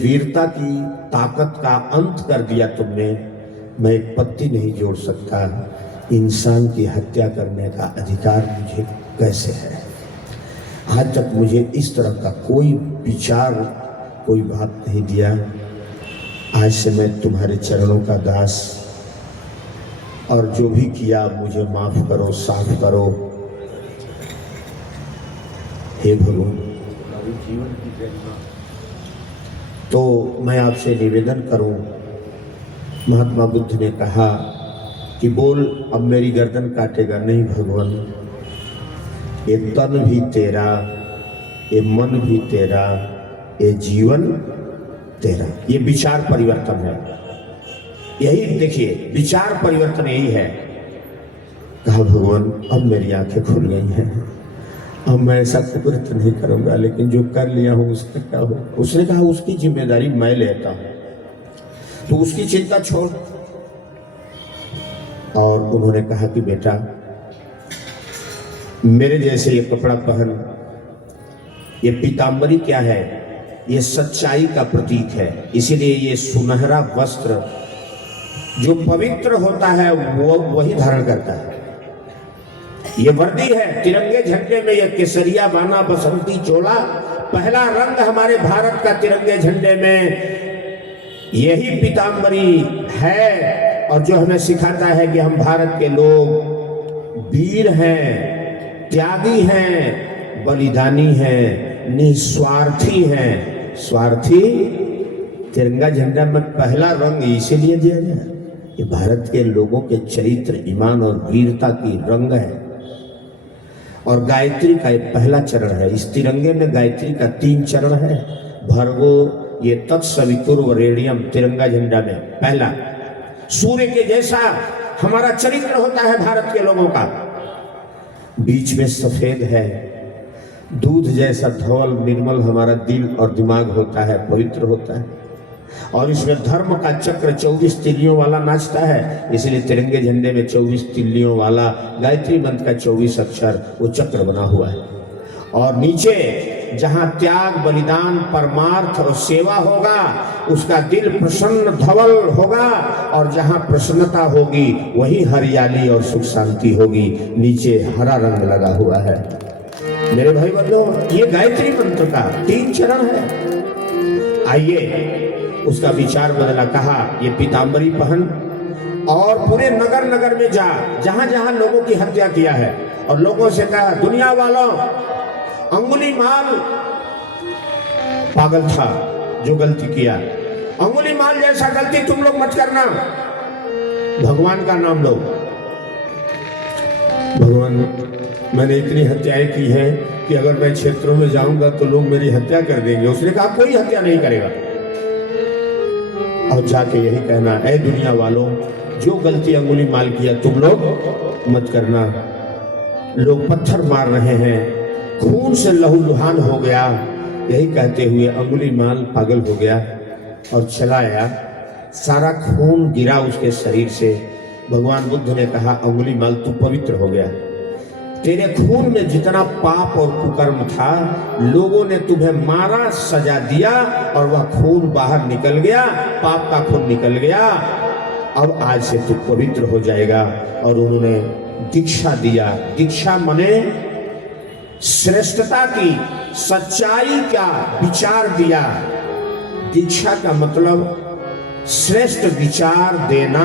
वीरता की ताकत का अंत कर दिया तुमने। मैं एक पत्ती नहीं जोड़ सकता, इंसान की हत्या करने का अधिकार मुझे कैसे है? आज तक मुझे इस तरह का कोई विचार, कोई बात नहीं दिया। आज से मैं तुम्हारे चरणों का दास, और जो भी किया मुझे माफ करो, साफ करो। हे भगवान, जीवन की प्रेरणा। तो मैं आपसे निवेदन करूं, महात्मा बुद्ध ने कहा कि बोल अब मेरी गर्दन काटेगा नहीं भगवान, ये तन भी तेरा, ये मन भी तेरा, ये जीवन तेरा। ये विचार परिवर्तन है। यही देखिए विचार परिवर्तन यही है। कहा भगवान अब मेरी आंखें खुल गई हैं, अब मैं ऐसा कुकृत नहीं करूंगा, लेकिन जो कर लिया हूं उसका क्या हो। उसने कहा उसकी जिम्मेदारी मैं लेता हूं, तो उसकी चिंता छोड़। और उन्होंने कहा कि बेटा मेरे जैसे ये कपड़ा पहन, ये पीतांबरी क्या है, ये सच्चाई का प्रतीक है। इसीलिए ये सुनहरा वस्त्र जो पवित्र होता है वो वही धारण करता है। ये वर्दी है, तिरंगे झंडे में ये केसरिया बाना बसंती चोला, पहला रंग हमारे भारत का तिरंगे झंडे में यही पीतांबरी है। और जो हमें सिखाता है कि हम भारत के लोग वीर हैं, त्यागी हैं, बलिदानी हैं, निस्वार्थी हैं। स्वार्थी तिरंगा झंडा में पहला रंग इसीलिए दिया गया, ये भारत के लोगों के चरित्र, ईमान और वीरता की रंग है। और गायत्री का ये पहला चरण है। इस तिरंगे में गायत्री का 3 चरण है। भर्गो ये तत्सवितुर्वरेण्यम, तिरंगा झंडा में पहला सूर्य के जैसा हमारा चरित्र होता है भारत के लोगों का। बीच में सफेद है, दूध जैसा धवल निर्मल हमारा दिल और दिमाग होता है, पवित्र होता है। और इसमें धर्म का चक्र 24 तिल्लियों वाला नाचता है, इसलिए तिरंगे झंडे में 24 तिल्लियों वाला गायत्री मंत्र का 24 अक्षर वो चक्र बना हुआ है। और नीचे जहां त्याग, बलिदान, परमार्थ और सेवा होगा उसका दिल प्रसन्न धवल होगा, और जहां प्रसन्नता होगी वही हरियाली और सुख शांति होगी। नीचे हरा रंग लगा हुआ है। मेरे भाई बंधुओं, ये गायत्री मंत्र का 3 चरण है। आइए उसका विचार बदला। कहा ये पीतांबरी पहन और पूरे नगर नगर में जा, जहां जहां लोगों की हत्या किया है, और लोगों से कहा दुनिया वालों, अंगुलीमाल पागल था जो गलती किया, अंगुलीमाल जैसा गलती तुम लोग मत करना, भगवान का नाम लो। भगवान मैंने इतनी हत्याएं की हैं कि अगर मैं क्षेत्रों में जाऊंगा तो लोग मेरी हत्या कर देंगे। उसने कहा कोई हत्या नहीं करेगा, और जाके यही कहना, ऐ दुनिया वालों, जो गलती अंगुलीमाल किया तुम लोग मत करना। लोग पत्थर मार रहे हैं, खून से लहूलुहान हो गया। यही कहते हुए अंगुलीमाल पागल हो गया और चला आया। सारा खून गिरा उसके शरीर से। भगवान बुद्ध ने कहा अंगुलीमाल तू पवित्र हो गया, तेरे खून में जितना पाप और कुकर्म था लोगों ने तुम्हें मारा, सजा दिया, और वह खून बाहर निकल गया, पाप का खून निकल गया। अब आज से तू पवित्र हो जाएगा। और उन्होंने दीक्षा दिया। दीक्षा माने श्रेष्ठता की, सच्चाई का विचार दिया। दीक्षा का मतलब श्रेष्ठ विचार देना,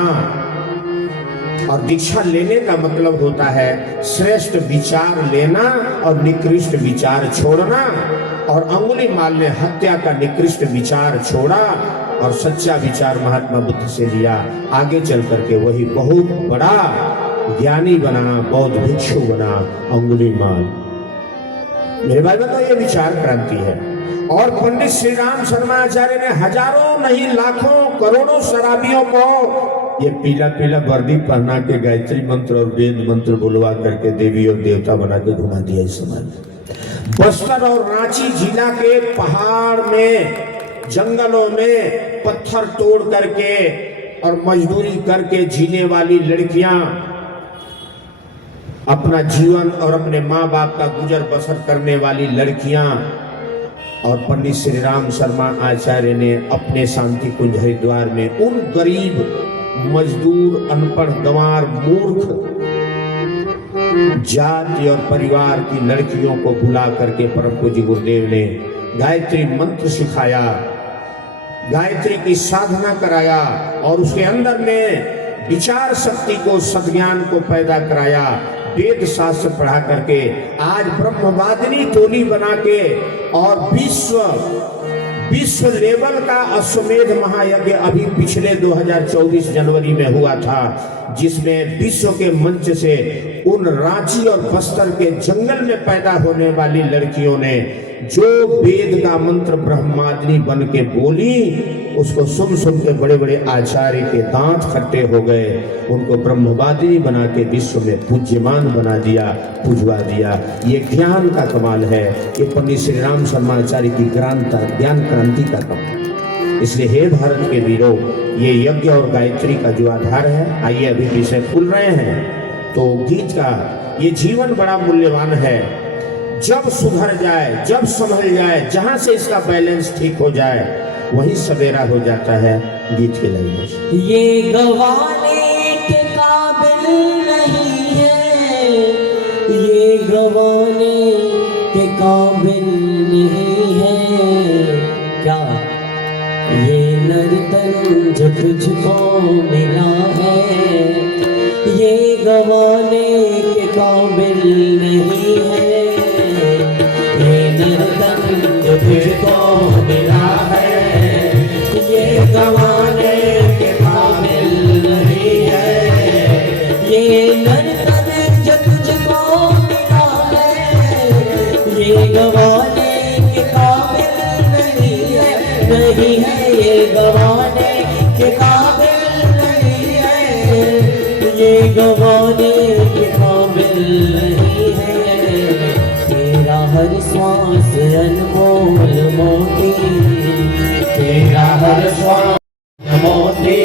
और दीक्षा लेने का मतलब होता है श्रेष्ठ विचार लेना और निकृष्ट विचार छोड़ना। और अंगुलीमाल ने हत्या का निकृष्ट विचार छोड़ा और सच्चा विचार महात्मा बुद्ध से लिया। आगे चल करके वही बहुत बड़ा ज्ञानी बना, बौद्ध भिक्षु बना अंगुलीमाल। मेरे भाई बता, ये विचार क्रांति है। और पंडित श्री राम शर्मा आचार्य ने हजारों नहीं लाखों करोड़ों शराबियों को ये पीला पीला वर्दी पहना के गायत्री मंत्र और वेद मंत्र बुलवा करके देवी और देवता बना के घुमा दिया इस समाज। बस्तर और रांची जिला के पहाड़ में, जंगलों में पत्थर तोड़ करके और मजदूरी करके जीने वाली लड़कियां अपना जीवन और अपने माँ बाप का गुजर बसर करने वाली लड़कियां, और पंडित श्री राम शर्मा आचार्य ने अपने शांति कुंज हरिद्वार में उन गरीब, मजदूर, अनपढ़, गंवार, मूर्ख जाति और परिवार की लड़कियों को बुला करके परम पूज्य गुरुदेव ने गायत्री मंत्र सिखाया, गायत्री की साधना कराया, और उसके अंदर में विचार शक्ति को, सद्ज्ञान को पैदा कराया। वेद शास्त्र पढ़ा करके आज ब्रह्मवादिनी टोली बना के और विश्व लेवल का अश्वमेध महायज्ञ अभी पिछले 2024 जनवरी में हुआ था, जिसमें विश्व के मंच से उन रांची और बस्तर के जंगल में पैदा होने वाली लड़कियों ने जो वेद का मंत्र ब्रह्मादिनी बन के बोली, उसको सुन के बड़े बड़े आचार्य के दांत खट्टे हो गए। उनको ब्रह्मवादिनी बना के विश्व में पूज्यमान बना दिया, पूजवा दिया। ये ज्ञान का कमाल है, ये पंडित श्री राम शर्मा आचार्य की ज्ञान क्रांति का कमाल। इसलिए हे भारत के वीरों, ये यज्ञ और गायत्री का जो आधार है, आइए अभी विषय खुल रहे हैं। तो गीत का ये जीवन बड़ा मूल्यवान है। जब सुधर जाए, जब संभल जाए, जहां से इसका बैलेंस ठीक हो जाए, वही सवेरा हो जाता है। गीत के लाइनों से ये गवाने के काबिल नहीं है, ये गवाने के काबिल नहीं है क्या ये नर्तन जो तुझको मिला है, ये गवाने के काबिल नहीं है, ये नर्तन जो तुझको मिला है, ये गवाने के काबिल नहीं है, ये नर्तन जो तुझको मिला है, ये गवाने के काबिल नहीं है, नहीं है, ये गवाने के काबिल नहीं है, ये गवाने के काबिल नहीं है। तेरा हर श्वास अनमोल मोती, तेरा हर श्वास मोती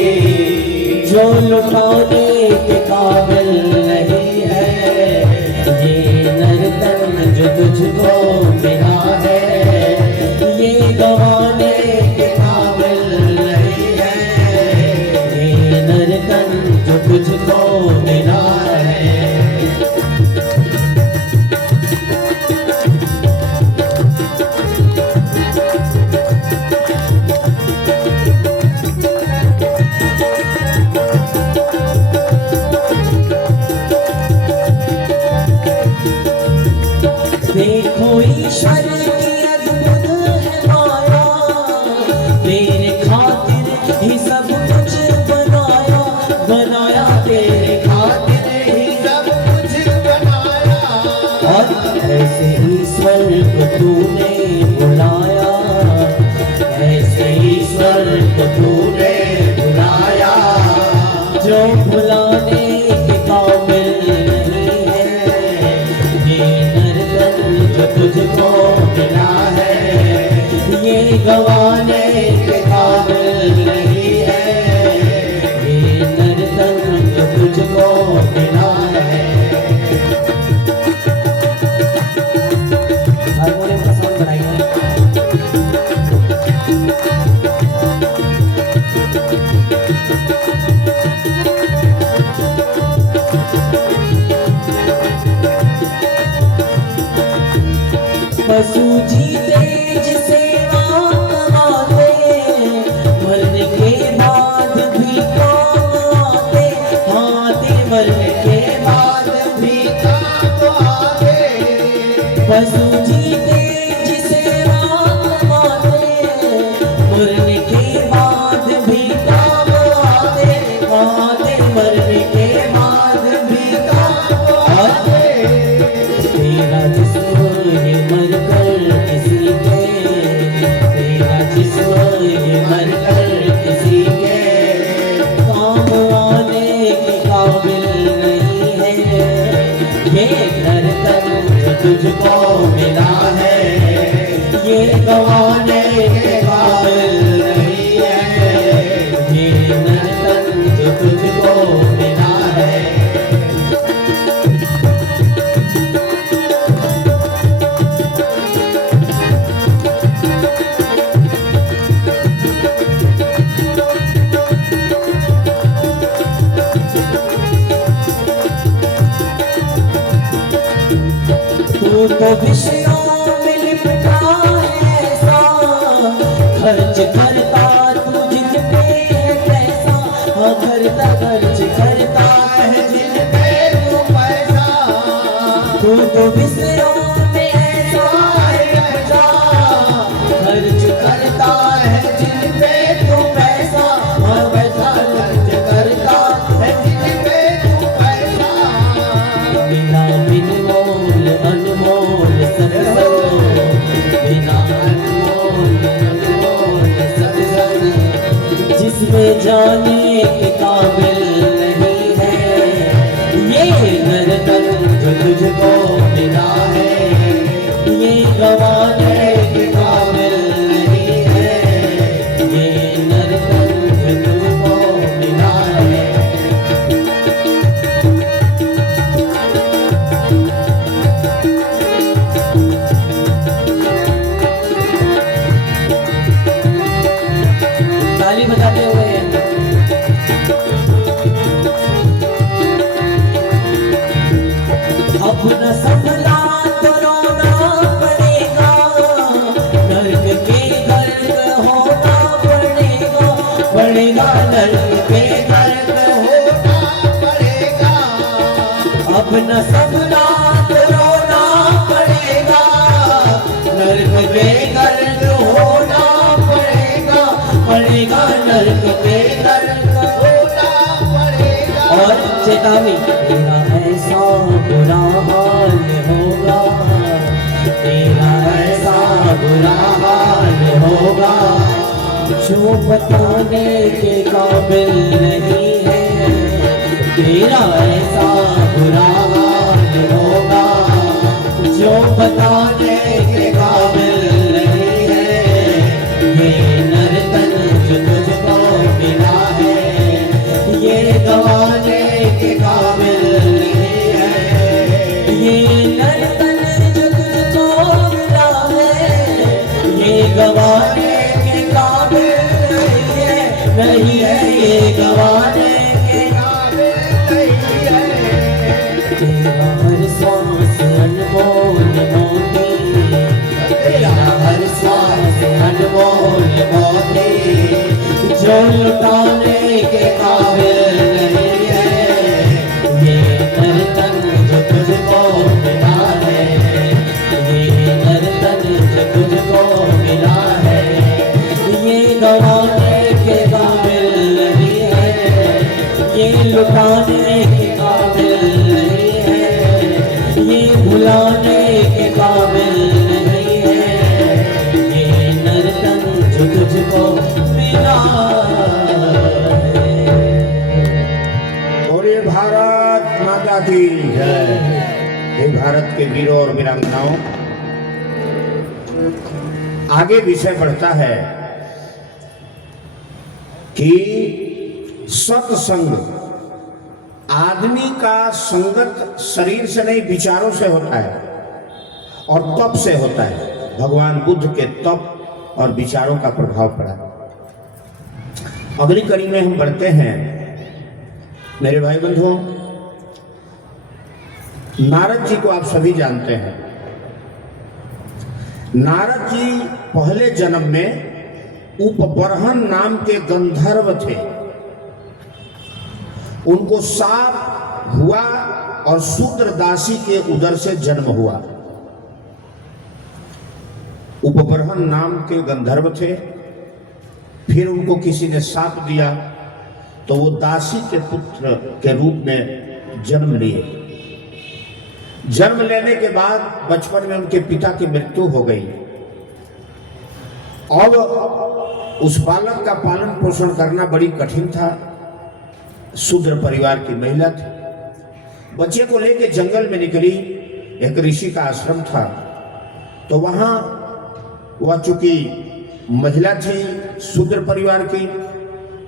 जो लुटाने के काबिल नहीं है, ये नर्तन जो तुझको मिला है, ये गवाने के काबिल नहीं है, ये नर्तन जो तुझको मिला है। देखो ईश्वर की अद्भुत है माया, तेरे खातिर ही सब कुछ बनाया, बनाया तेरे खातिर ही सब कुछ बनाया, और ऐसे ईश्वर को तूने बुलाया, ऐसे ईश्वर को तूने बुलाया, जो बुलाने के काबिल नहीं है, ये नर्तन जो तुझको मिला है, ये गवाने के काबिल नहीं है, ये नर्तन जो तुझको मिला है। हारमोनियम का साउंड बढ़ाइए। पशु जीते जिसे कमाते, मरने के बाद भी काम आते, आते मरने के बाद भी काम आते। पशु जीते जिसे कमाते, मरने के बाद भी काम आते, आते मरने के बाद भी काम आते। तेरा जिस्म ये मर कर किसी के, तेरा जिस्म ये मर कर किसी के काम आने के काबिल नहीं है, ये नर्तन जो तुझको मिला है, ये गवाने के काबिल नहीं है, ये नर्तन जो तुझको मिला है। तू तो विषयों में लिपटा है ऐसा, खर्च करता तू जिन पे है पैसा, हाँ करता खर्च करता है जिन पे तू पैसा, करता है जिन पे तू पैसा, हाँ पैसा खर्च करता है जिन पे तू पैसा। बिना बिन मोल अनमोल सत्संग, बिना अनमोल सत्संग, जिसमें जाने के काबिल नहीं है ये नरतन जो तुझको मिला है, ये गवाने के काबिल नहीं है ये नरतन जो तुझको मिला है। ताली बजाते हुए अपना सपना तो रोना पड़ेगा, नर्क के गर्क होना पड़ेगा, पड़ेगा नर्क के गर्क होना पड़ेगा। अपना सपना तो रोना पड़ेगा, नर्क के गर्क होना पड़ेगा, पड़ेगा नर्क के गर्क होना पड़ेगा। और चेतावनी, तेरा ऐसा बुरा हाल होगा, तेरा ऐसा बुरा हाल होगा जो बताने के काबिल नहीं है, तेरा ऐसा बुरा हाल होगा जो बताने के काबिल नहीं है ये नर्तन जो तुझको मिला है, ये गवाने के काबिल नहीं है ये नर्तन जो तुझको मिला है, ये गवाने के काबिल नहीं है ये गवाने के काबिल नहीं है। तेरा हर सांस अनमोल मोती, तेरा हर सांस अनमोल मोती जो लुटाने के काबिल नहीं है ये नर्तन जो तुझको मिला है, ये नर्तन जो तुझको मिला है, ये गवाने के काबिल नहीं है ये लुटाने के काबिल नहीं है, ये भुलाने के काबिल नहीं है ये नर्तन जो तुझको मिला है। बोलिए भारत माता की जय। हे भारत के वीरों और वीरांगनाओं, आगे विषय बढ़ता है कि सत्संग आदमी का संगत शरीर से नहीं विचारों से होता है और तप से होता है। भगवान बुद्ध के तप और विचारों का प्रभाव पड़ा। अगली कड़ी में हम बढ़ते हैं। मेरे भाई बंधुओं, नारद जी को आप सभी जानते हैं। नारद जी पहले जन्म में उपबरहन नाम के गंधर्व थे। उनको साप हुआ और शूद्र दासी के उदर से जन्म हुआ। उपबरहन नाम के गंधर्व थे, फिर उनको किसी ने साप दिया तो वो दासी के पुत्र के रूप में जन्म लिए। जन्म लेने के बाद बचपन में उनके पिता की मृत्यु हो गई। अब उस बालक का पालन पोषण करना बड़ी कठिन था। शूद्र परिवार की महिला थी। बच्चे को लेकर जंगल में निकली। एक ऋषि का आश्रम था, तो वहां वह चूंकि महिला थी शूद्र परिवार की,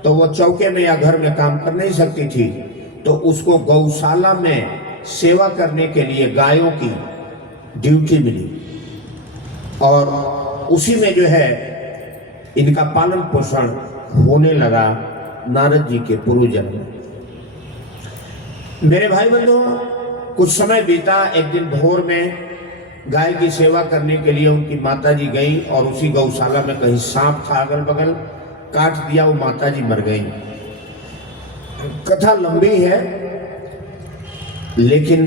तो वह चौके में या घर में काम कर नहीं सकती थी। तो उसको गौशाला में सेवा करने के लिए गायों की ड्यूटी मिली और उसी में जो है इनका पालन पोषण होने लगा नारद जी के पूर्व जन्म। मेरे भाई बंधुओं, कुछ समय बीता। एक दिन भोर में गाय की सेवा करने के लिए उनकी माता जी गई और उसी गौशाला में कहीं सांप था अगल बगल, काट दिया। वो माता जी मर गई। कथा लंबी है, लेकिन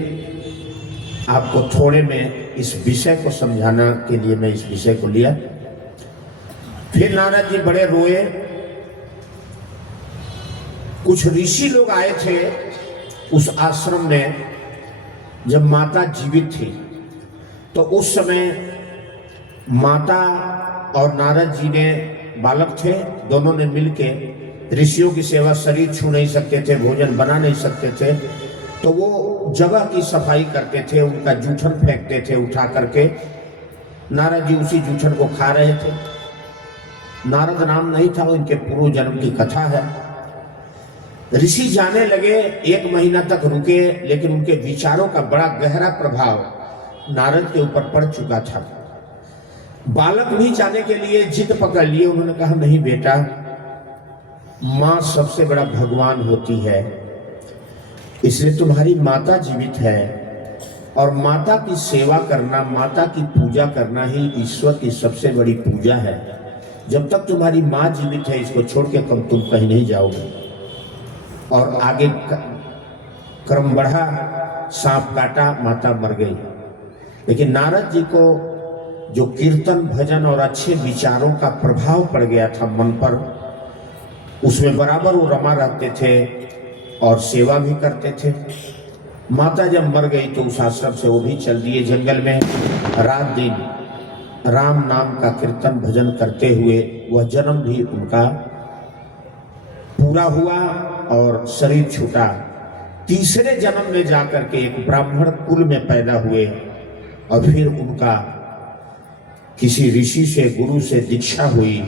आपको थोड़े में इस विषय को समझाना के लिए मैं इस विषय को लिया। फिर नारद जी बड़े रोए। कुछ ऋषि लोग आए थे उस आश्रम में जब माता जीवित थी, तो उस समय माता और नारद जी ने, बालक थे, दोनों ने मिलके ऋषियों की सेवा, शरीर छू नहीं सकते थे, भोजन बना नहीं सकते थे, तो वो जगह की सफाई करते थे, उनका जूठन फेंकते थे उठा करके। नारद जी उसी जूठन को खा रहे थे। नारद नाम नहीं था, इनके पूर्व जन्म की कथा है। ऋषि जाने लगे, 1 महीना तक रुके, लेकिन उनके विचारों का बड़ा गहरा प्रभाव नारद के ऊपर पड़ चुका था। बालक भी जाने के लिए जिद पकड़ लिए। उन्होंने कहा, नहीं बेटा, मां सबसे बड़ा भगवान होती है, इसलिए तुम्हारी माता जीवित है और माता की सेवा करना, माता की पूजा करना ही ईश्वर की सबसे बड़ी पूजा है। जब तक तुम्हारी मां जीवित है, इसको छोड़ के तुम कहीं नहीं जाओगे। और आगे क्रम बढ़ा, सांप काटा, माता मर गई। लेकिन नारद जी को जो कीर्तन, भजन और अच्छे विचारों का प्रभाव पड़ गया था मन पर, उसमें बराबर वो रमा रहते थे और सेवा भी करते थे। माता जब मर गई तो उस आश्रम से वो भी चल दिए जंगल में। रात दिन राम नाम का कीर्तन भजन करते हुए वह जन्म भी उनका पूरा हुआ और शरीर छूटा। तीसरे जन्म में जाकर के एक ब्राह्मण कुल में पैदा हुए और फिर उनका किसी ऋषि से, गुरु से दीक्षा हुई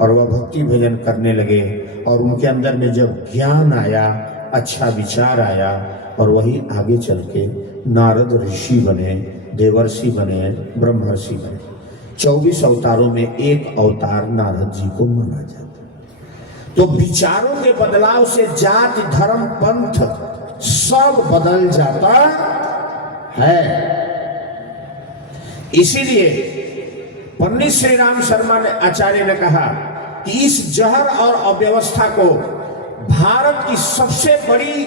और वह भक्ति भजन करने लगे। और उनके अंदर में जब ज्ञान आया, अच्छा विचार आया, और वही आगे चल के नारद ऋषि बने, देवर्षि बने, ब्रह्मर्षि बने। 24 अवतारों में एक अवतार नारद जी को माना जाता। तो विचारों के बदलाव से जाति, धर्म, पंथ सब बदल जाता है। इसीलिए पंडित श्री राम शर्मा ने, आचार्य ने कहा कि इस जहर और अव्यवस्था को, भारत की सबसे बड़ी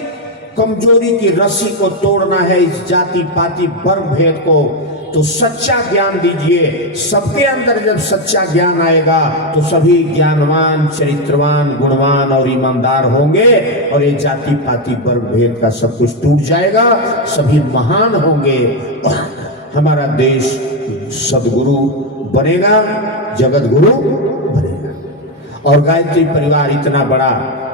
कमजोरी की रस्सी को तोड़ना है, इस जाति पाति वर्ग भेद को। तो सच्चा ज्ञान दीजिए। सबके अंदर जब सच्चा ज्ञान आएगा तो सभी ज्ञानवान, चरित्रवान, गुणवान और ईमानदार होंगे और ये जाति पाति वर्ग भेद का सब कुछ टूट जाएगा, सभी महान होंगे। हमारा देश सदगुरु बनेगा, जगत गुरु बनेगा। और गायत्री परिवार इतना बड़ा,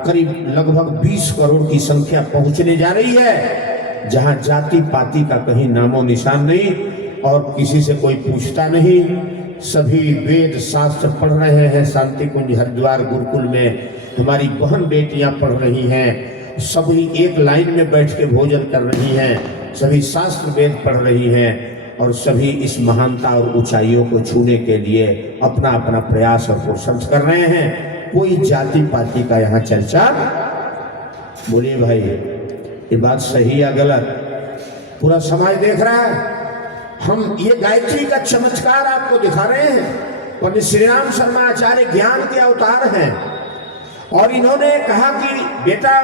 करीब लगभग 20 करोड़ की संख्या पहुंचने जा रही है, जहां जाति पाति का कहीं नामो निशान नहीं और किसी से कोई पूछता नहीं। सभी वेद शास्त्र पढ़ रहे हैं। शांति कुंज हरिद्वार गुरुकुल में हमारी बहन बेटियां पढ़ रही हैं। सभी एक लाइन में बैठ के भोजन कर रही हैं। सभी शास्त्र वेद पढ़ रही हैं और सभी इस महानता और ऊंचाइयों को छूने के लिए अपना अपना प्रयास और कोशिश कर रहे हैं। कोई जाति पाति का यहाँ चर्चा, बोलिए भाई ये बात सही या गलत? पूरा समाज देख रहा है। हम ये गायत्री का चमत्कार आपको दिखा रहे हैं। पंडित श्री राम शर्मा आचार्य ज्ञान के अवतार हैं और इन्होंने कहा कि बेटा,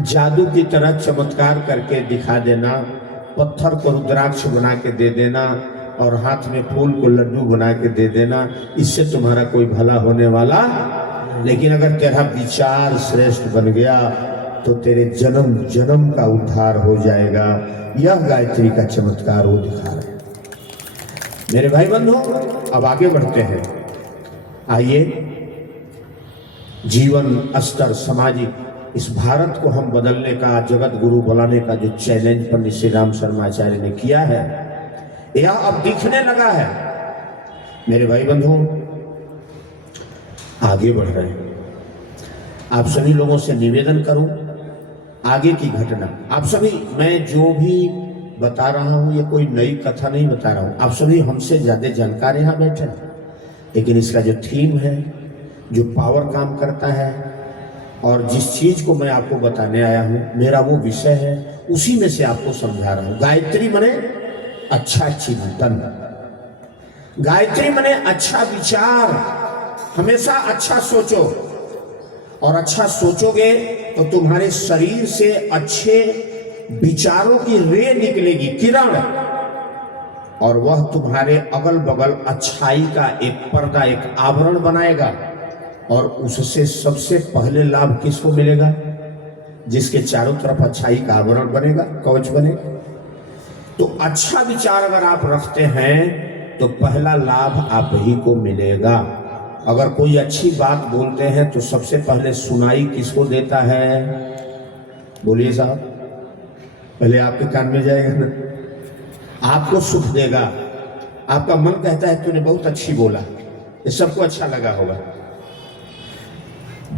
जादू की तरह चमत्कार करके दिखा देना, पत्थर को रुद्राक्ष बना के दे देना और हाथ में फूल को लड्डू बना के दे देना, इससे तुम्हारा कोई भला होने वाला। लेकिन अगर तेरा विचार श्रेष्ठ बन गया तो तेरे जन्म जन्म का उद्धार हो जाएगा। यह गायत्री का चमत्कार वो दिखा रहे हैं। मेरे भाई बंधु, अब आगे बढ़ते हैं। आइए, जीवन स्तर, सामाजिक, इस भारत को हम बदलने का, जगत गुरु बनाने का जो चैलेंज पंडित श्री राम शर्मा आचार्य ने किया है, यह अब दिखने लगा है। मेरे भाई बंधु, आगे बढ़ रहे हैं। आप सभी लोगों से निवेदन करूं, आगे की घटना आप सभी, मैं जो भी बता रहा हूं ये कोई नई कथा नहीं बता रहा हूं। आप सभी हमसे ज्यादा जानकार यहां बैठे हैं, लेकिन इसका जो थीम है, जो पावर काम करता है और जिस चीज को मैं आपको बताने आया हूं, मेरा वो विषय है, उसी में से आपको समझा रहा हूं। गायत्री मने अच्छा चिंतन, गायत्री मने अच्छा विचार। हमेशा अच्छा सोचो और अच्छा सोचोगे तो तुम्हारे शरीर से अच्छे विचारों की रे निकलेगी, किरण। और वह तुम्हारे अगल बगल अच्छाई का एक पर्दा, एक आवरण बनाएगा। और उससे सबसे पहले लाभ किसको मिलेगा? जिसके चारों तरफ अच्छाई का आवरण बनेगा, कवच बनेगा। तो अच्छा विचार अगर आप रखते हैं तो पहला लाभ आप ही को मिलेगा। अगर कोई अच्छी बात बोलते हैं तो सबसे पहले सुनाई किसको देता है? बोलिए साहब, पहले आपके कान में जाएगा ना, आपको सुख देगा। आपका मन कहता है तूने बहुत अच्छी बोला, ये सबको अच्छा लगा होगा,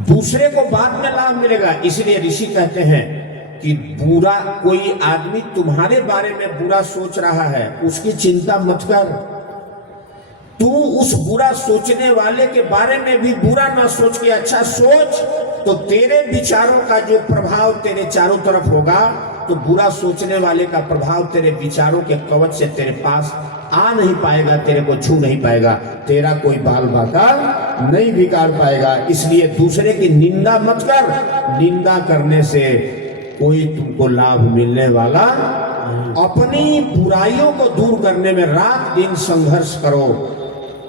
दूसरे को बाद में लाभ मिलेगा। इसलिए ऋषि कहते हैं कि बुरा कोई आदमी तुम्हारे बारे में बुरा सोच रहा है, उसकी चिंता मत कर। तू उस बुरा सोचने वाले के बारे में भी बुरा ना सोच के अच्छा सोच, तो तेरे विचारों का जो प्रभाव तेरे चारों तरफ होगा, तो बुरा सोचने वाले का प्रभाव तेरे विचारों के कवच से तेरे पास आ नहीं पाएगा, तेरे को छू नहीं पाएगा, तेरा कोई बाल बाका नहीं बिगाड़ पाएगा। इसलिए दूसरे की निंदा मत कर, निंदा करने से कोई तुमको लाभ मिलने वाला। अपनी बुराइयों को दूर करने में रात दिन संघर्ष करो,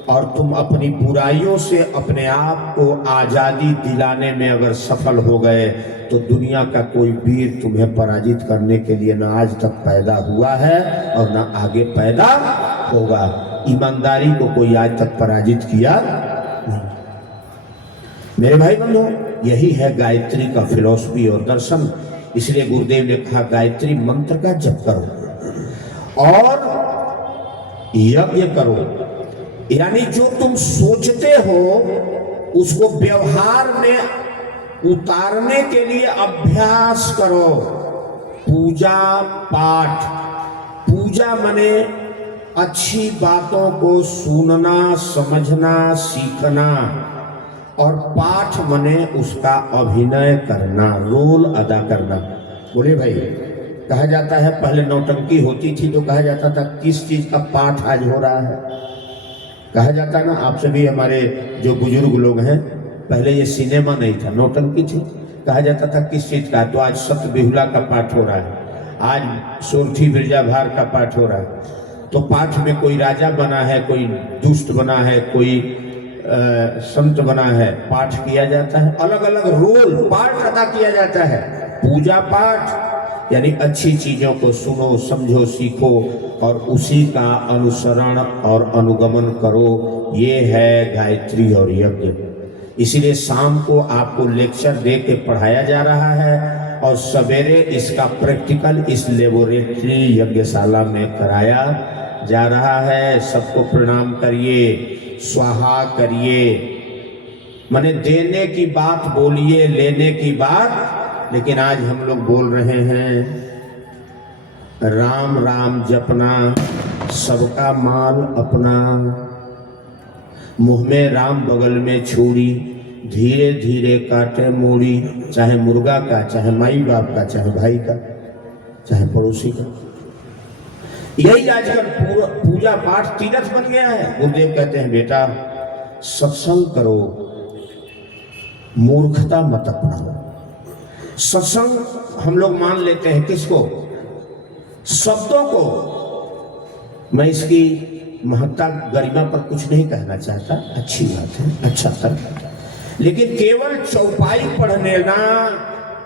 और तुम अपनी बुराइयों से अपने आप को आजादी दिलाने में अगर सफल हो गए तो दुनिया का कोई वीर तुम्हें पराजित करने के लिए ना आज तक पैदा हुआ है और ना आगे पैदा होगा। ईमानदारी को कोई आज तक पराजित किया नहीं। मेरे भाई बंधु, यही है गायत्री का फिलॉसफी और दर्शन। इसलिए गुरुदेव ने कहा गायत्री मंत्र का जप करो और यज्ञ करो, यानी जो तुम सोचते हो उसको व्यवहार में उतारने के लिए अभ्यास करो। पूजा पाठ, पूजा माने अच्छी बातों को सुनना, समझना, सीखना, और पाठ माने उसका अभिनय करना, रोल अदा करना। बोले भाई, कहा जाता है पहले नौटंकी होती थी तो कहा जाता था किस चीज का पाठ आज हो रहा है। कहा जाता ना, आपसे भी हमारे जो बुजुर्ग लोग हैं, पहले ये सिनेमा नहीं था, नौटंकी थी। कहा जाता था किस चीज का, तो आज सत्य बिहुला का पाठ हो रहा है, आज सोरठी बिरजाभार का पाठ हो रहा है। तो पाठ में कोई राजा बना है, कोई दुष्ट बना है, कोई संत बना है, पाठ किया जाता है, अलग अलग रोल पाठ अदा किया जाता है। पूजा पाठ यानी अच्छी चीजों को सुनो, समझो, सीखो और उसी का अनुसरण और अनुगमन करो। ये है गायत्री और यज्ञ। इसीलिए शाम को आपको लेक्चर दे के पढ़ाया जा रहा है और सवेरे इसका प्रैक्टिकल इस लेबोरेटरी यज्ञशाला में कराया जा रहा है। सबको प्रणाम करिए, स्वाहा करिए, माने देने की बात बोलिए, लेने की बात। लेकिन आज हम लोग बोल रहे हैं राम राम जपना, सबका माल अपना, मुंह में राम बगल में छुरी, धीरे धीरे काटे मूड़ी, चाहे मुर्गा का, चाहे माई बाप का, चाहे भाई का, चाहे पड़ोसी का। यही आजकल पूजा पाठ तीर्थ बन गया है। गुरुदेव कहते हैं बेटा सत्संग करो, मूर्खता मत अपनाओ। सत्संग हम लोग मान लेते हैं किसको? शब्दों को। मैं इसकी महत्ता गरिमा पर कुछ नहीं कहना चाहता, अच्छी बात है, अच्छा तर्क, लेकिन केवल चौपाई पढ़ लेना,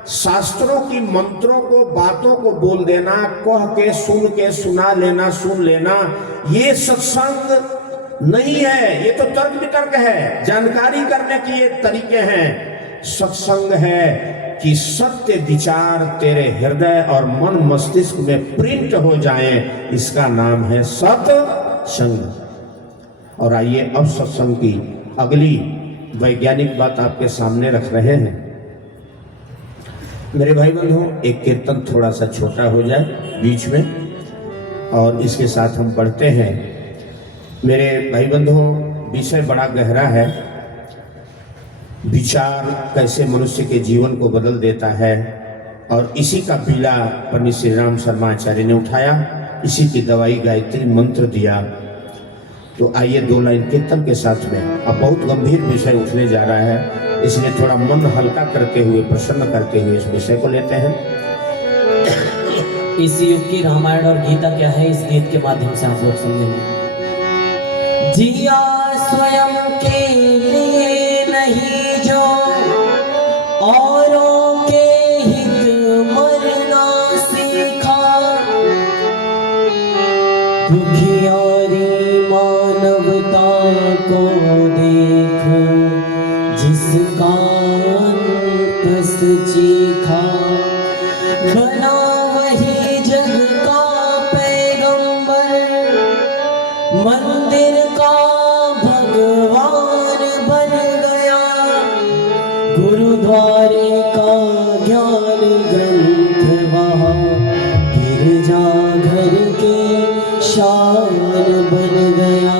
शास्त्रों की मंत्रों को, बातों को बोल देना, कह के सुना लेना, सुन लेना, ये सत्संग नहीं है। ये तो तर्क वितर्क है, जानकारी करने की ये तरीके हैं। सत्संग है कि सत्य विचार तेरे हृदय और मन मस्तिष्क में प्रिंट हो जाए, इसका नाम है सत्संग। और आइए अब सत्संग की अगली वैज्ञानिक बात आपके सामने रख रहे हैं। मेरे भाई बंधु, एक कीर्तन थोड़ा सा छोटा हो जाए बीच में और इसके साथ हम पढ़ते हैं। मेरे भाई बंधु, विषय बड़ा गहरा है। विचार कैसे मनुष्य के जीवन को बदल देता है, और इसी का पीला पंडित श्री राम शर्मा आचार्य ने उठाया, इसी की दवाई गायत्री मंत्र दिया। तो आइए 2 लाइन कीर्तन के साथ में। अब बहुत गंभीर विषय उठने जा रहा है, इसलिए थोड़ा मन हल्का करते हुए, प्रसन्न करते हुए इस विषय को लेते हैं। इस युग की रामायण और गीता क्या है, इस गीत के माध्यम से आप लोग समझेंगे। जिया स्वयं के लिए नहीं जो औरों के हित मरना सीखा, दुखियारी मानवता को देख जिसका अंत चीखा, बना वही जग का पैगंबर, मंदिर का भगवान बन गया, गुरुद्वारे का ज्ञान ग्रंथ वहाँ गिरजा घर के शान बन गया।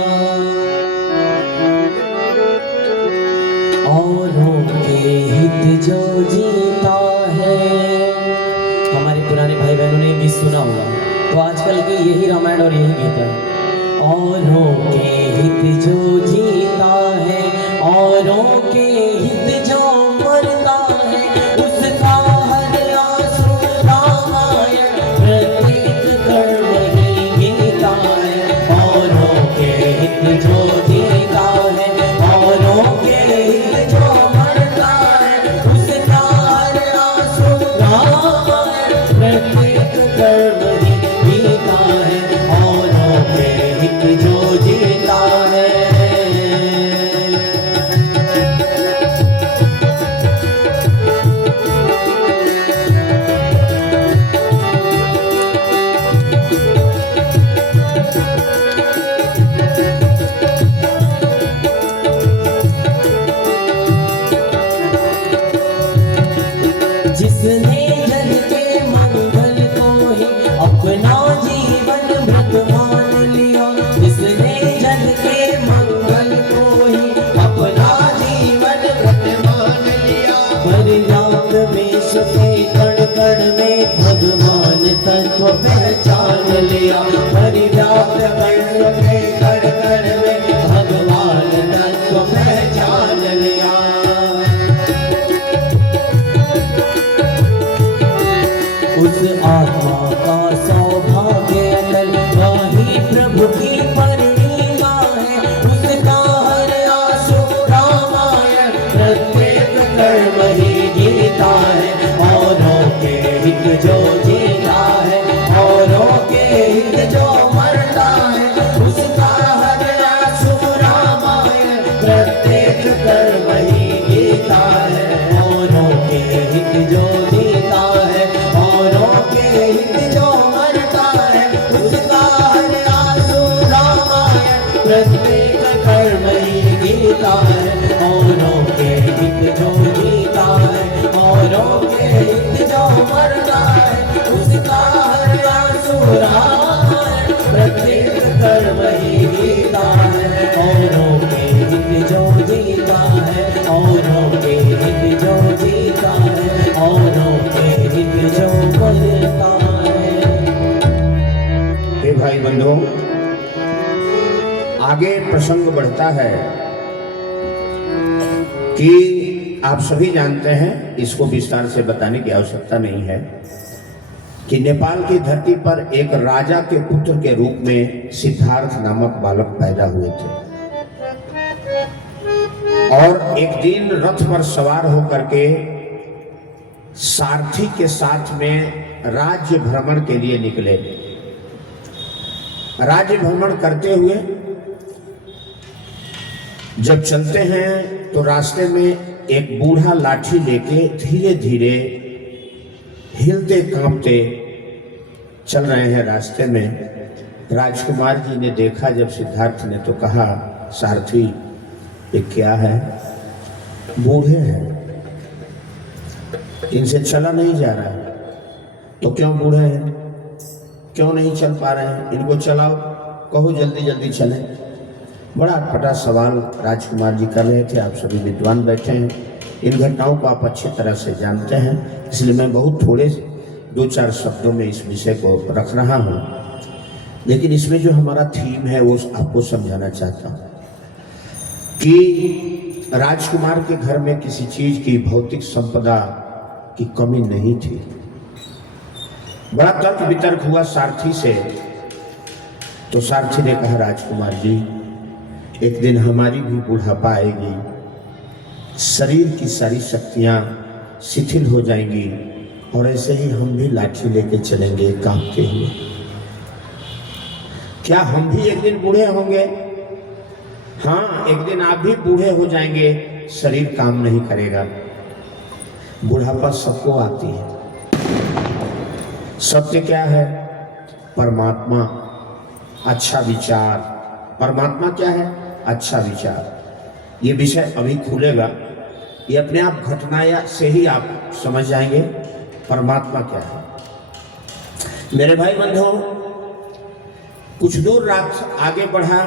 औरों के हित जो जीता है, हमारे पुराने भाई बहनों ने गीत सुना होगा, तो आजकल की यही रामायण और यही गीत है। औरों के हित जो जीता है, औरों के हित जो मरता है, उसका हर आंसू रामायण, प्रत्येक कर्म ही गीता है। औरों के हित जो जीता है, औरों के हित जो मरता है, उसका हर आंसू रामायण, प्रत्येक कर्म ही गीता है। औरों के हित जो जीता है। जिसने जग के मंगल को ही अपना जीवन व्रत मान लिया, जिसने जग के मंगल को ही अपना जीवन व्रत मान लिया, पर्याप्त वेश के कण कण में भगवान तत्व पहचान लिया, पर्याप्त वेश के कण कण में भगवान तत्व पहचान लिया। उस आत्मा का सौभाग्य अटल, वही प्रभु की परिणीमा है, उसका हर आंसू रामायण, प्रत्येक कर्म ही गीता है। औरों के हित जो जीता है, औरों के हित जो मरता है, उसका हर आंसू रामायण, प्रत्येक कर्म ही गीता है। औरों के हित जो जीता है, औरों के हित जो मरता है, उसका हर आंसू रामायण, प्रत्येक कर्म ही गीता है। औरों के हित जो जीता है, औरों के हित जो मरता है, उसका हर आंसू रामायण, प्रत्येक कर्म ही गीता है। औरों के हित जो जीता है, औरों के हित जो जीता है, औरों के हित जो मरता है। हे भाई बंधुओं, आगे प्रसंग बढ़ता है कि आप सभी जानते हैं, इसको विस्तार से बताने की आवश्यकता नहीं है, कि नेपाल की धरती पर एक राजा के पुत्र के रूप में सिद्धार्थ नामक बालक पैदा हुए थे। और एक दिन रथ पर सवार होकर के सारथी के साथ में राज्य भ्रमण के लिए निकले। राज्य भ्रमण करते हुए जब चलते हैं तो रास्ते में एक बूढ़ा लाठी लेके धीरे धीरे हिलते कांपते चल रहे हैं रास्ते में। राजकुमार जी ने देखा जब सिद्धार्थ ने, तो कहा, सारथी ये क्या है? बूढ़े हैं, इनसे चला नहीं जा रहा है। तो क्यों बूढ़े हैं, क्यों नहीं चल पा रहे हैं? इनको चलाओ, कहो जल्दी जल्दी चलें। बड़ा अटपटा सवाल राजकुमार जी कर रहे थे। आप सभी विद्वान बैठे हैं, इन घटनाओं को आप अच्छी तरह से जानते हैं, इसलिए मैं बहुत थोड़े 2-4 शब्दों में इस विषय को रख रहा हूँ। लेकिन इसमें जो हमारा थीम है वो आपको समझाना चाहता हूँ कि राजकुमार के घर में किसी चीज की भौतिक संपदा की कमी नहीं थी। बड़ा तर्क वितर्क हुआ सारथी से। तो सारथी ने कहा, राजकुमार जी, एक दिन हमारी भी बुढ़ापा आएगी, शरीर की सारी शक्तियां शिथिल हो जाएंगी और ऐसे ही हम भी लाठी लेके चलेंगे कांपते हुए। क्या हम भी एक दिन बूढ़े होंगे? हाँ, एक दिन आप भी बूढ़े हो जाएंगे, शरीर काम नहीं करेगा। बुढ़ापा सबको आती है। सत्य क्या है? परमात्मा, अच्छा विचार। परमात्मा क्या है? अच्छा विचार। ये विषय अभी खुलेगा, ये अपने आप घटना से ही आप समझ जाएंगे परमात्मा क्या है। मेरे भाई बंधुओं, कुछ दूर रात आगे बढ़ा,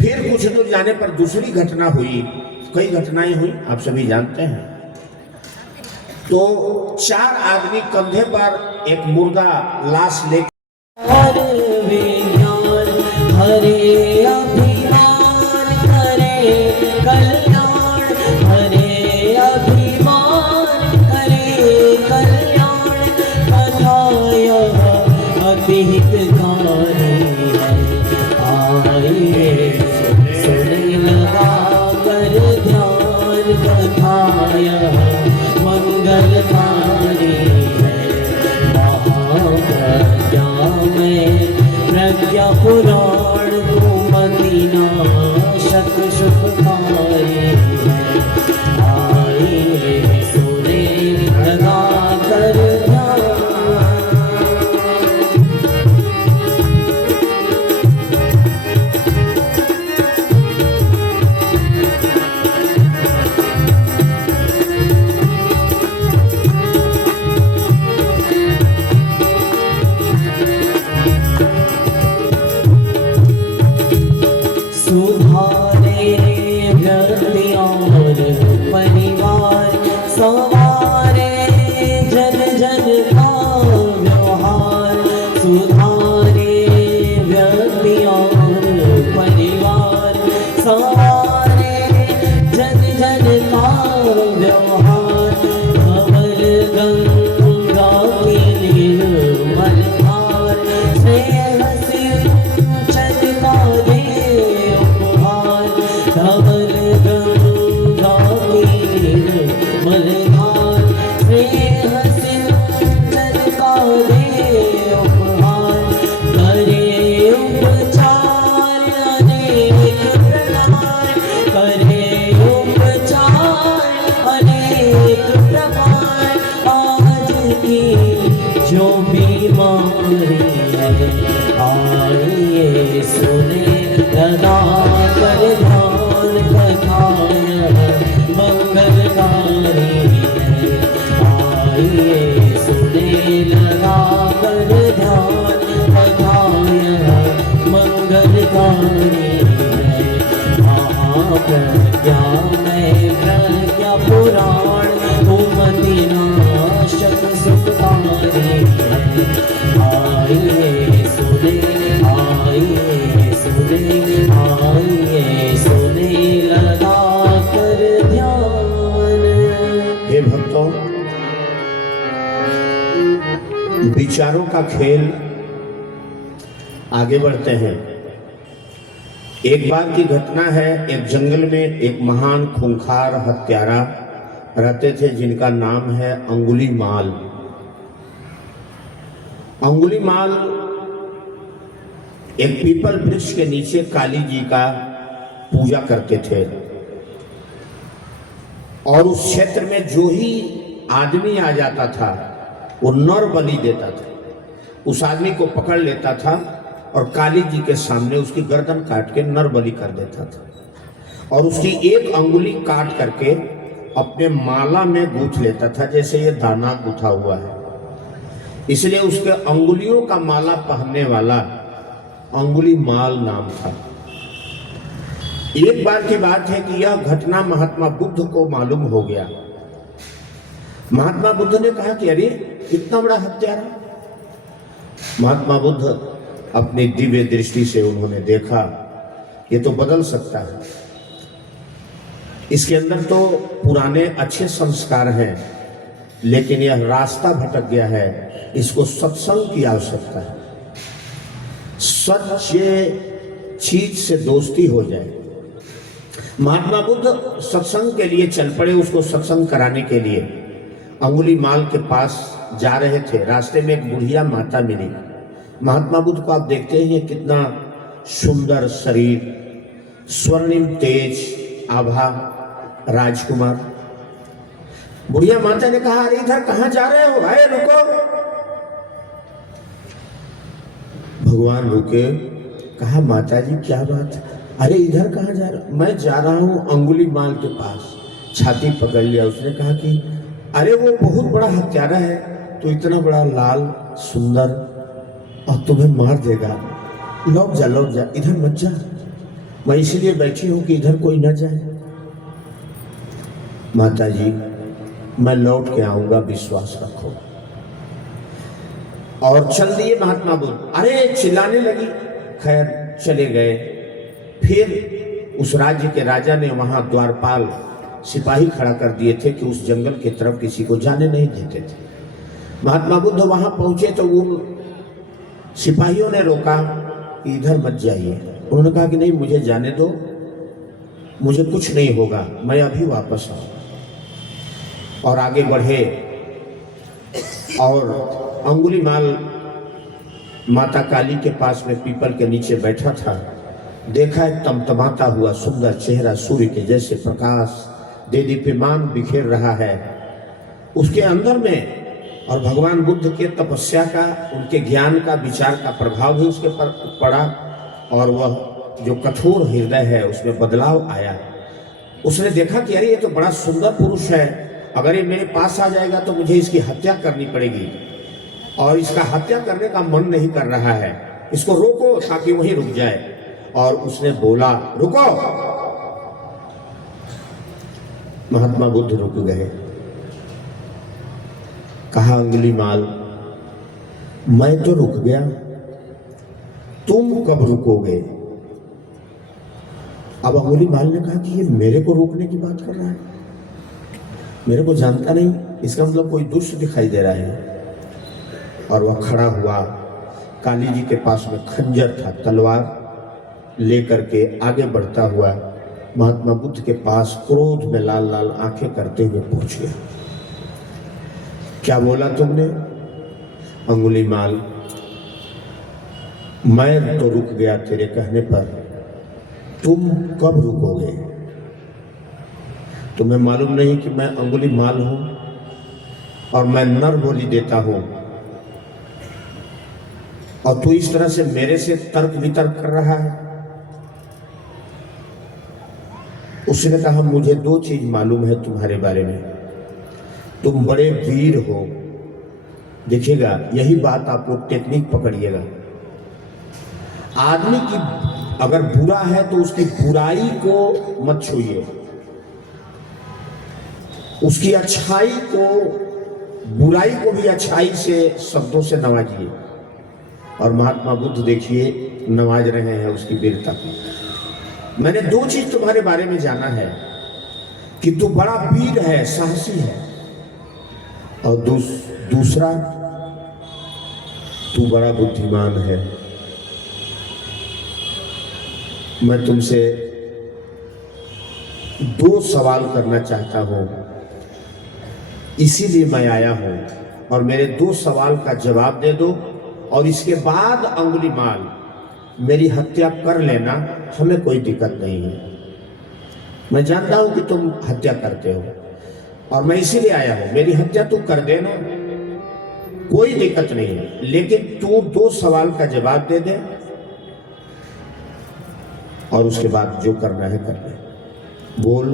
फिर कुछ दूर जाने पर दूसरी घटना हुई। कई घटनाएं हुई, आप सभी जानते हैं। तो 4 आदमी कंधे पर एक मुर्दा लाश ले हरे अभिमान करे कल्याण, हरे अभिमान करे कल्याण, कथाय अति हितकारी है। आइए सुने लगा कर ध्यान, कथाय मंगलकारी है। महाप्रज्ञा में प्रज्ञा पुराण कुमति नाशक सुखकारी है। आइए सुने लगा कर ध्यान। सुधारे व्यक्ति और परिवार, सवारे जन जन का व्यवहार। सुधारे व्यक्ति और परिवार, सवारे जन जन का व्यवहार। धवल गंगा की निर्मल धार, स्नेह सिंचन का दे उपहार। धवल गंगा की निर्मल धार, स्नेह सिंचन का दे उपहार। करे उपचार अनेक प्रकार, करे उपचार अनेक प्रकार। आज की जो बीमारी है, आइए सुने लगा कर ध्यान, कथाय मंगलकारी है। आइए सुने लगा कर ध्यान, कथाय मंगलकारी है। महाप्रज्ञा में प्रज्ञा पुराण कुमति नाशक सुखकारी है। आइए सुने, आइए सुने, आइए सुने लगा कर ध्यान। हे भक्तों, विचारों का खेल, आगे बढ़ते हैं। एक बार की घटना है, एक जंगल में एक महान खूंखार हत्यारा रहते थे जिनका नाम है अंगुलीमाल। अंगुलीमाल एक पीपल वृक्ष के नीचे काली जी का पूजा करते थे और उस क्षेत्र में जो ही आदमी आ जाता था वो नर बलि देता था। उस आदमी को पकड़ लेता था और काली जी के सामने उसकी गर्दन काट के नर बलि कर देता था और उसकी एक अंगुली काट करके अपने माला में गूंथ लेता था, जैसे ये दाना गूंथा हुआ है। इसलिए उसके अंगुलियों का माला पहनने वाला अंगुलीमाल नाम था। एक बार की बात है कि यह घटना महात्मा बुद्ध को मालूम हो गया। महात्मा बुद्ध ने कहा कि अरे इतना बड़ा हत्यारा। महात्मा बुद्ध अपनी दिव्य दृष्टि से उन्होंने देखा ये तो बदल सकता है, इसके अंदर तो पुराने अच्छे संस्कार हैं, लेकिन यह रास्ता भटक गया है, इसको सत्संग की आवश्यकता है। सच्चे चीज से दोस्ती हो जाए। महात्मा बुद्ध सत्संग के लिए चल पड़े, उसको सत्संग कराने के लिए। अंगुलीमाल के पास जा रहे थे, रास्ते में एक बुढ़िया माता मिली। महात्मा बुद्ध को आप देखते हैं कितना सुंदर शरीर, स्वर्णिम तेज आभा, राजकुमार। बुढ़िया माता ने कहा, अरे इधर कहां जा रहे हो? अरे रुको। भगवान रुके। कहा, माता जी क्या बात है? अरे इधर कहां जा रहे हो? मैं जा रहा हूं अंगुलीमाल के पास। छाती पकड़ लिया। उसने कहा कि अरे वो बहुत बड़ा हत्यारा है, तो इतना बड़ा लाल सुंदर और तुम्हें मार देगा। लौट जा, लौट जा, इधर मत जा। मैं इसलिए बैठी हूं कि इधर कोई न जाए। माता जी मैं लौट के आऊंगा, विश्वास रखो। और चल दिए महात्मा बुद्ध। अरे चिल्लाने लगी। खैर चले गए। फिर उस राज्य के राजा ने वहां द्वारपाल सिपाही खड़ा कर दिए थे कि उस जंगल की तरफ किसी को जाने नहीं देते थे। महात्मा बुद्ध वहां पहुंचे तो उन सिपाहियों ने रोका कि इधर मत जाइए। उन्होंने कहा कि नहीं, मुझे जाने दो, मुझे कुछ नहीं होगा, मैं अभी वापस आऊं। और आगे बढ़े और अंगुलीमाल माता काली के पास में पीपल के नीचे बैठा था। देखा एक तमतमाता हुआ सुंदर चेहरा सूर्य के जैसे प्रकाश दे दीप्यमान बिखेर रहा है। उसके अंदर में और भगवान बुद्ध के तपस्या का, उनके ज्ञान का, विचार का प्रभाव भी उसके पर पड़ा और वह जो कठोर हृदय है उसमें बदलाव आया। उसने देखा कि अरे ये तो बड़ा सुंदर पुरुष है, अगर ये मेरे पास आ जाएगा तो मुझे इसकी हत्या करनी पड़ेगी और इसका हत्या करने का मन नहीं कर रहा है, इसको रोको ताकि वहीं रुक जाए। और उसने बोला, रुको। महात्मा बुद्ध रुक गए। कहा, अंगुलीमाल मैं तो रुक गया, तुम कब रुकोगे? अब अंगुलीमाल ने कहा कि ये मेरे को रोकने की बात कर रहा है, मेरे को जानता नहीं, इसका मतलब कोई दुष्ट दिखाई दे रहा है। और वह खड़ा हुआ, काली जी के पास में खंजर था, तलवार लेकर के आगे बढ़ता हुआ महात्मा बुद्ध के पास क्रोध में लाल लाल आंखें करते हुए पहुंच गया। क्या बोला तुमने? अंगुलीमाल मैं तो रुक गया तेरे कहने पर, तुम कब रुकोगे? तुम्हें मालूम नहीं कि मैं अंगुलीमाल हूं और मैं नर बोली देता हूं, और तू इस तरह से मेरे से तर्क वितर्क कर रहा है? उसने कहा, मुझे दो चीज मालूम है तुम्हारे बारे में, तुम बड़े वीर हो। देखिएगा, यही बात आप लोग टेक्निक पकड़िएगा। आदमी की अगर बुरा है तो उसकी बुराई को मत छूइए, उसकी अच्छाई को, बुराई को भी अच्छाई से, शब्दों से नवाजिए। और महात्मा बुद्ध देखिए नवाज रहे हैं उसकी वीरता को। मैंने दो चीज तुम्हारे बारे में जाना है कि तू बड़ा वीर है, साहसी है, और दूसरा तू बड़ा बुद्धिमान है। मैं तुमसे दो सवाल करना चाहता हूं, इसीलिए मैं आया हूं, और मेरे दो सवाल का जवाब दे दो, और इसके बाद अंगुलीमाल मेरी हत्या कर लेना, हमें कोई दिक्कत नहीं है। मैं जानता हूं कि तुम हत्या करते हो और मैं इसीलिए आया हूं, मेरी हत्या तू कर देना, कोई दिक्कत नहीं है, लेकिन तू दो सवाल का जवाब दे दे और उसके बाद जो करना है कर ले। बोल।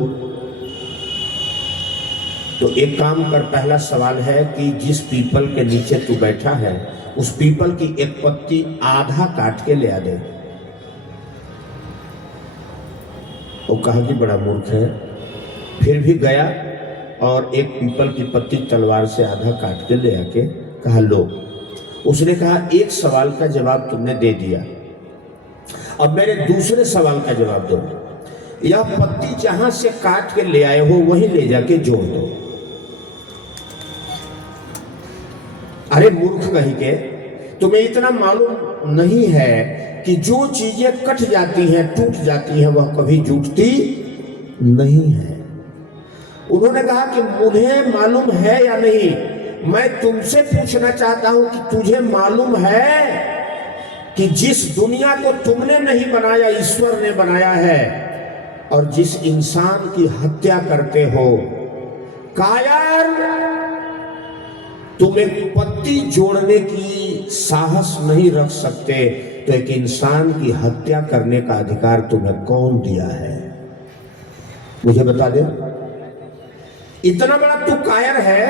तो एक काम कर, पहला सवाल है कि जिस पीपल के नीचे तू बैठा है उस पीपल की एक पत्ती आधा काट के ले आ दे। वो कहा कि बड़ा मूर्ख है, फिर भी गया और एक पीपल की पत्ती तलवार से आधा काट के ले आके कहा, लो। उसने कहा, एक सवाल का जवाब तुमने दे दिया, अब मेरे दूसरे सवाल का जवाब दो। यह पत्ती जहां से काट के ले आए हो वहीं ले जाके जोड़ दो। अरे मूर्ख कहीं के, तुम्हें इतना मालूम नहीं है कि जो चीजें कट जाती हैं, टूट जाती हैं, वह कभी जुटती नहीं है। उन्होंने कहा कि मुझे मालूम है या नहीं, मैं तुमसे पूछना चाहता हूं कि तुझे मालूम है कि जिस दुनिया को तुमने नहीं बनाया, ईश्वर ने बनाया है, और जिस इंसान की हत्या करते हो, कायर, तुम एक पत्ती जोड़ने की साहस नहीं रख सकते, तो एक इंसान की हत्या करने का अधिकार तुम्हें कौन दिया है? मुझे बता दे। इतना बड़ा तू कायर है,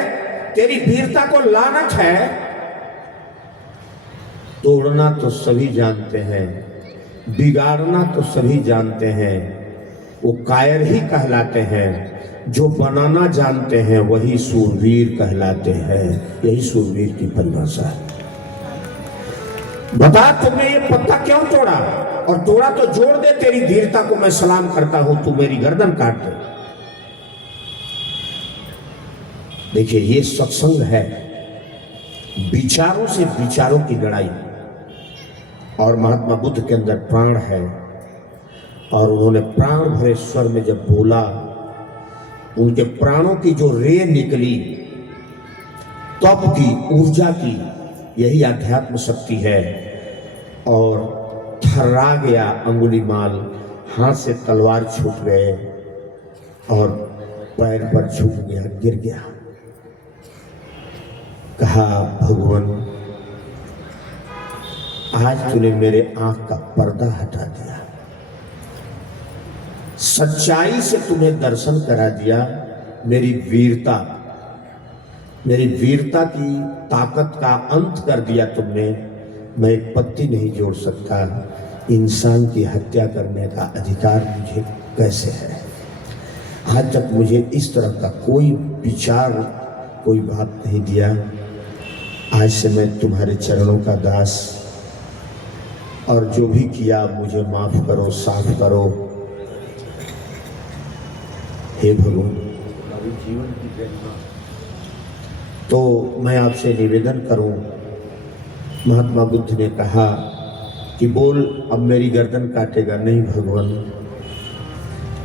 तेरी वीरता को लानत है। तोड़ना तो सभी जानते हैं, बिगाड़ना तो सभी जानते हैं, वो कायर ही कहलाते हैं। जो बनाना जानते हैं वही सूरवीर कहलाते हैं। यही सूरवीर की परिभाषा है। बता, तुमने ये पत्ता क्यों तोड़ा? और तोड़ा तो जोड़ दे, तेरी वीरता को मैं सलाम करता हूं, तू मेरी गर्दन काट दे। देखिए, ये सत्संग है, विचारों से विचारों की लड़ाई। और महात्मा बुद्ध के अंदर प्राण है, और उन्होंने प्राण भरे स्वर में जब बोला, उनके प्राणों की जो रे निकली, तप की, ऊर्जा की, यही आध्यात्म शक्ति है। और थर्रा गया अंगुलीमाल, हाथ से तलवार छूट गए और पैर पर झुक गया, गिर गया। कहा, भगवान, आज तूने मेरे आंख का पर्दा हटा दिया, सच्चाई से तुम्हें दर्शन करा दिया। मेरी वीरता की ताकत का अंत कर दिया तुमने। मैं एक पत्ती नहीं जोड़ सकता, इंसान की हत्या करने का अधिकार मुझे कैसे है? आज तक मुझे इस तरह का कोई विचार, कोई बात नहीं दिया। आज से मैं तुम्हारे चरणों का दास, और जो भी किया मुझे माफ करो, साफ करो। हे भगवान, जीवन की प्रेरणा। तो मैं आपसे निवेदन करूं, महात्मा बुद्ध ने कहा कि बोल, अब मेरी गर्दन काटेगा नहीं भगवान,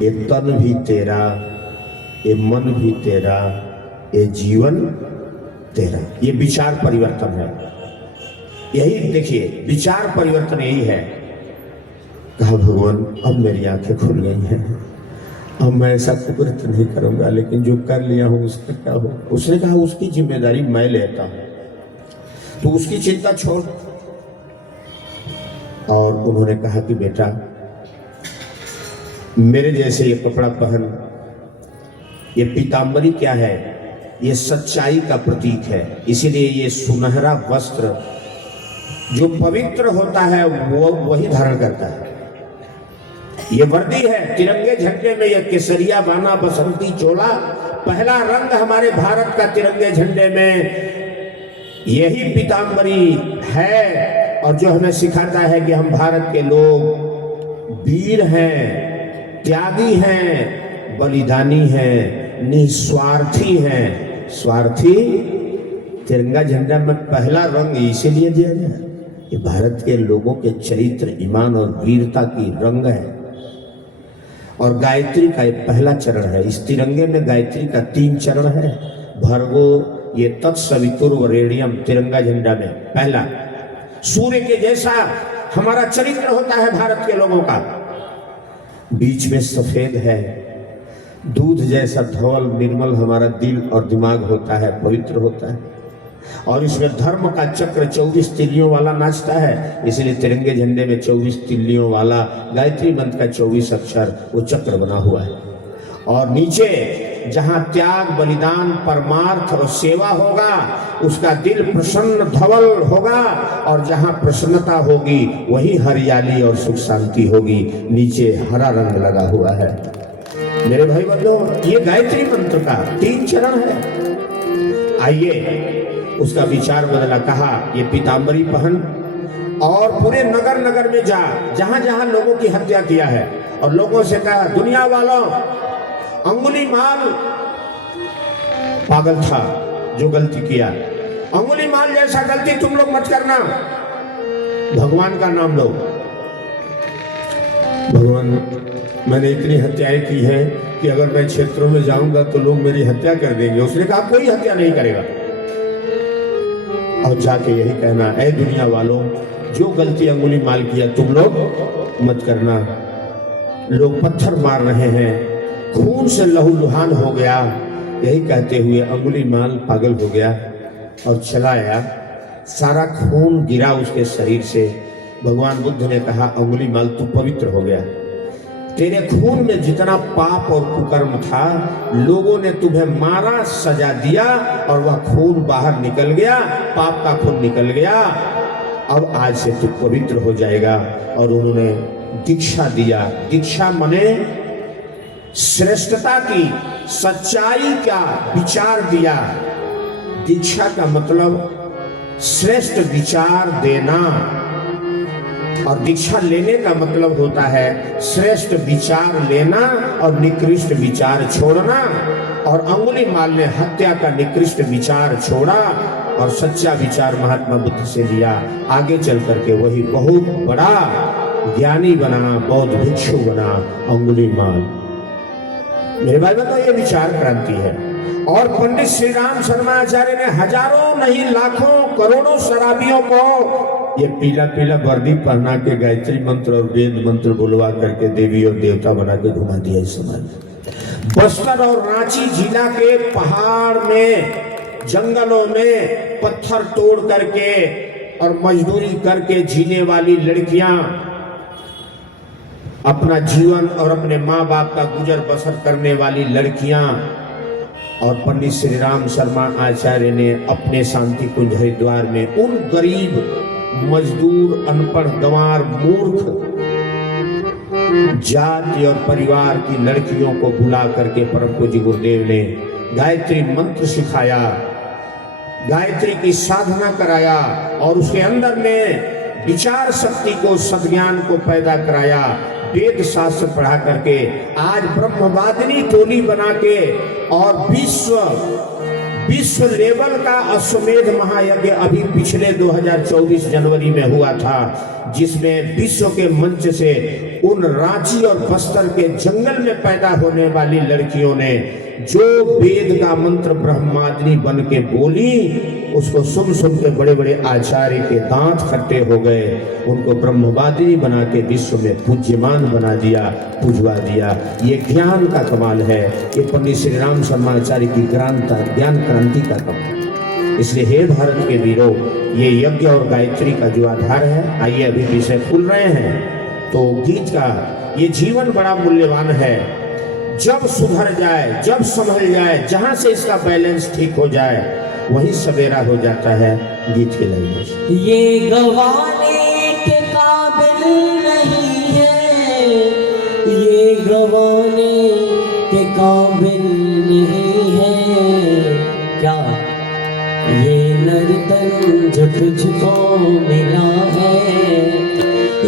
ये तन भी तेरा, ये मन भी तेरा, ये जीवन तेरा। ये विचार परिवर्तन है। यही देखिए, विचार परिवर्तन यही है। कहा, भगवान, अब मेरी आंखें खुल गई हैं, अब मैं ऐसा कुकृत नहीं करूंगा, लेकिन जो कर लिया हूं उसका क्या हो? उसने कहा, उसकी जिम्मेदारी मैं लेता हूं, तो उसकी चिंता छोड़। और उन्होंने कहा कि बेटा, मेरे जैसे ये कपड़ा पहन। ये पीतांबरी क्या है? ये सच्चाई का प्रतीक है। इसीलिए ये सुनहरा वस्त्र जो पवित्र होता है वो वही धारण करता है। ये वर्दी है, तिरंगे झंडे में ये केसरिया बाना बसंती चोला, पहला रंग हमारे भारत का तिरंगे झंडे में यही पीतांबरी है। और जो हमें सिखाता है कि हम भारत के लोग वीर हैं, त्यागी हैं, बलिदानी हैं, निस्वार्थी हैं। स्वार्थी तिरंगा झंडा में पहला रंग इसीलिए दिया गया, ये भारत के लोगों के चरित्र, ईमान और वीरता की रंग है। और गायत्री का ये पहला चरण है। इस तिरंगे में गायत्री का 3 चरण है। भर्गो, ये तत्सवितुर्वरेण्यम, तिरंगा झंडा में पहला। सूर्य के जैसा हमारा चरित्र होता है भारत के लोगों का, बीच में सफेद है। दूध जैसा धवल निर्मल हमारा दिल और दिमाग होता है, पवित्र होता है। और इसमें धर्म का चक्र 24 तिल्लियों वाला नाचता है। इसलिए तिरंगे झंडे में 24 तिल्लियों वाला गायत्री मंत्र का 24 अक्षर वो चक्र बना हुआ है। और नीचे जहां त्याग, बलिदान, परमार्थ और सेवा होगा, उसका दिल प्रसन्न धवल होगा। और जहां प्रसन्नता होगी वही हरियाली और सुख शांति होगी। नीचे हरा रंग लगा हुआ है। मेरे भाई बंधुओं, ये गायत्री मंत्र का 3 चरण है। आइए, उसका विचार बदला। कहा, ये पीतांबरी पहन और पूरे नगर नगर में जा, जहां जहां लोगों की हत्या किया है, और लोगों से कहा, दुनिया वालों, अंगुलीमाल पागल था जो गलती किया, अंगुली माल जैसा गलती तुम लोग मत करना। भगवान का नाम लो। भगवान, मैंने इतनी हत्याएं की है कि अगर मैं क्षेत्रों में जाऊंगा तो लोग मेरी हत्या कर देंगे। उसने कहा कोई हत्या नहीं करेगा। और जाके यही कहना, ऐ दुनिया वालों, जो गलती अंगुली माल किया तुम लोग मत करना। लोग पत्थर मार रहे हैं, खून से लहूलुहान हो गया। यही कहते हुए अंगुली माल पागल हो गया और चला आया। सारा खून गिरा उसके शरीर से। भगवान बुद्ध ने कहा, अंगुली माल तू पवित्र हो गया। तेरे खून में जितना पाप और कुकर्म था, लोगों ने तुम्हें मारा, सजा दिया और वह खून बाहर निकल गया, पाप का खून निकल गया। अब आज से तू पवित्र हो जाएगा। और उन्होंने दीक्षा दिया। दीक्षा माने श्रेष्ठता की, सच्चाई का विचार दिया। दीक्षा का मतलब श्रेष्ठ विचार देना, और दीक्षा लेने का मतलब होता है श्रेष्ठ विचार लेना और निकृष्ट विचार छोड़ना। और अंगुली माल ने हत्या का निकृष्ट विचार छोड़ा और सच्चा विचार महात्मा बुद्ध से लिया। आगे चल करके वही बहुत बड़ा ज्ञानी बना, बौद्ध भिक्षु बना अंगुली माल। मेरे भाई बहनों, ये विचार क्रांति है। और पंडित श्री राम शर्मा आचार्य ने हजारों नहीं लाखों करोड़ों शराबियों को ये पीला पीला वर्दी पहना के गायत्री मंत्र और वेद मंत्र बुलवा करके देवी और देवता बना के घुमा दिया इस समाज। बस्तर और रांची जिला के पहाड़ में, जंगलों में पत्थर तोड़ करके और मजदूरी करके जीने वाली लड़कियां अपना जीवन और अपने माँ बाप का गुजर बसर करने वाली लड़कियां, और पंडित श्री राम शर्मा आचार्य ने अपने शांति कुंज हरिद्वार में उन गरीब मजदूर, अनपढ़, गंवार, मूर्ख जाति और परिवार की लड़कियों को बुला करके परम पूज्य गुरुदेव ने गायत्री मंत्र सिखाया, गायत्री की साधना कराया और उसके अंदर में विचार शक्ति को, सद्ज्ञान को पैदा कराया। वेद शास्त्र पढ़ा करके आज ब्रह्मवादिनी टोली बना के और विश्व लेवल का अश्वमेध महायज्ञ अभी पिछले 2024 जनवरी में हुआ था, जिसमें विश्व के मंच से उन रांची और बस्तर के जंगल में पैदा होने वाली लड़कियों ने जो वेद का मंत्र ब्रह्मादिनी बन के बोली, उसको सुन सुन के बड़े बड़े आचार्य के दांत खट्टे हो गए। उनको ब्रह्मवादिनी बना के विश्व में पूज्यमान बना दिया, पूजवा दिया। ये ज्ञान का कमाल है। ये पंडित श्री राम शर्मा आचार्य की ज्ञान क्रांति का कमाल। इसलिए हे भारत के वीरों, ये यज्ञ और गायत्री का जो आधार है, आइए अभी विषय खुल रहे हैं। तो गीत का ये जीवन बड़ा मूल्यवान है। जब सुधर जाए, जब संभल जाए, जहां से इसका बैलेंस ठीक हो जाए, वही सवेरा हो जाता है। गीत के लाइन ये गवाने के काबिल नहीं है, ये गवाने के काबिल नहीं है क्या ये नर्तन जो तुझको मिला है,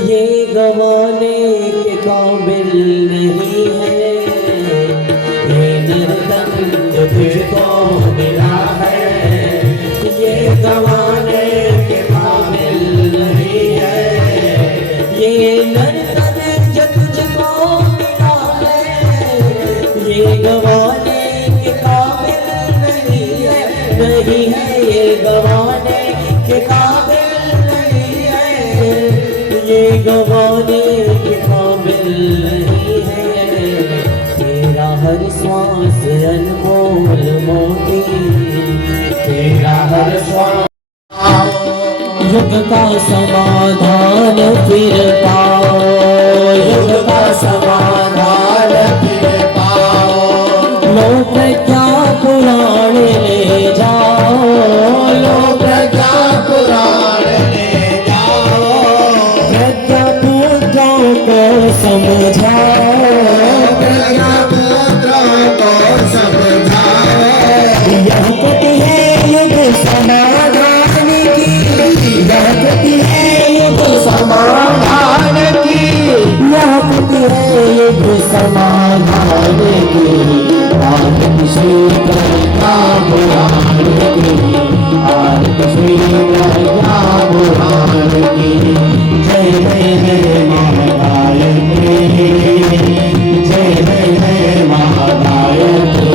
ये गवाने के काबिल नहीं है, ये नर्तन जो तुझको मिला है, ये गवाने के काबिल नहीं है, ये नर्तन जो तुझको मिला है, ये गवाने के काबिल नहीं है, नहीं है, ये गवाने के काबिल नहीं है, ये गवाने के काबिल नहीं है। तेरा हर श्वास अनमोल मोती, तेरा हर श्वास युग का समाधान फिर पाओ, युग का समाधान फिर पाओ। लो प्रज्ञा पुराण ले जाओ, लो प्रज्ञा पुराण ले जाओ, प्रज्ञा पुत्रों को समझाओ, प्रज्ञा पुत्रों को समझाओ। यह गति है युग समाधान की, यह गति है युग समाधान की, यह गति है युग समाधान की। आरती श्री प्रज्ञा पुराण की, आरती श्री प्रज्ञा पुराण की जय जय जय महागायत्री जय जय जय महागायत्री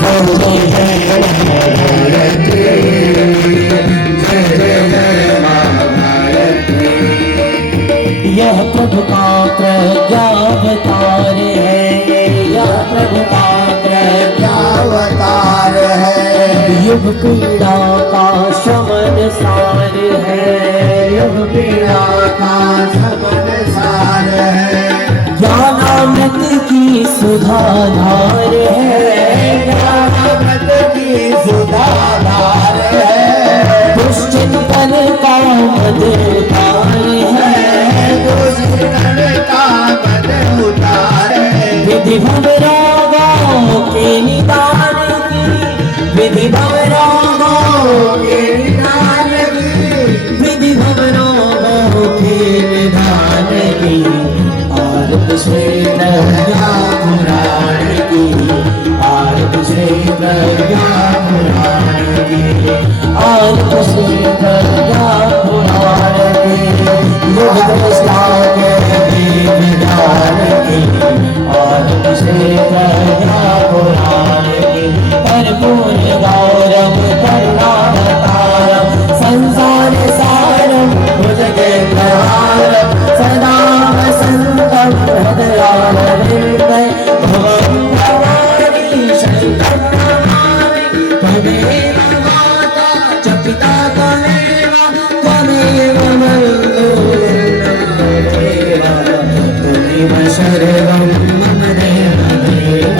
जय जय जय महागायत्री जय जय जय महागायत्री। यह प्रभु का प्रज्ञावतार है, यह प्रभु का प्रज्ञावतार है, युग पीड़ा का शमन सार है, युग पीड़ा का शमन सार है, ज्ञानामृत की सुधाधार है, ज्ञानामृत की सुधाधार है, दुष्चिंतन का मधुकार है, दुष्चिंतन का मधुकार है, विधि भवरागों के निदान की, विधि भवरागों के निदान की, विधि भवरागों के निदान की, आरत श्री प्रज्ञा पुराण की, आरत श्री प्रज्ञा पुराण की, आरत श्री प्रज्ञा पुराण की, युग दृष्टा के दीपदार की, आरत श्री प्रज्ञा पुराण की, कर्पूर गौरव करुणावतारम संसार सारम भुजगेन्द्रहारम सदा वसन्तं हृदयारविन्दे भवं भवानी शङ्करं नमामि त्वमेव माता च पिता त्वमेव त्वमेव बन्धुर्नमोदेव त्वमेव शरणं मम देवदेव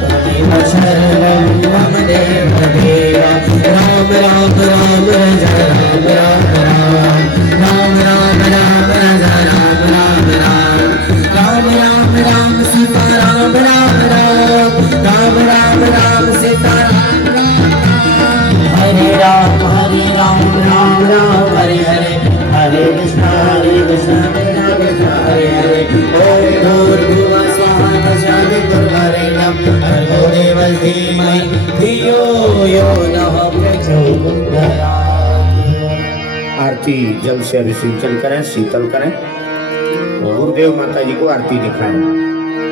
त्वमेव शरणं मम देवदेव राम राम राम जय राम राम राम राम राम राम राम राम राम राम राम सीता राम राम राम राम राम राम सीता राम राम हरे राम राम राम हरे हरे हरे कृष्ण हरे कृष्ण हरे हरे ओम भूर्भुवः स्वः तस्माद्वितुर्वरेण्यं भर्गो देवस्य धीमहि धियो यो नः प्रचोदयात्। आरती जल से अभिषेचन करें, शीतल करें, गुरुदेव माता जी को आरती दिखाएं।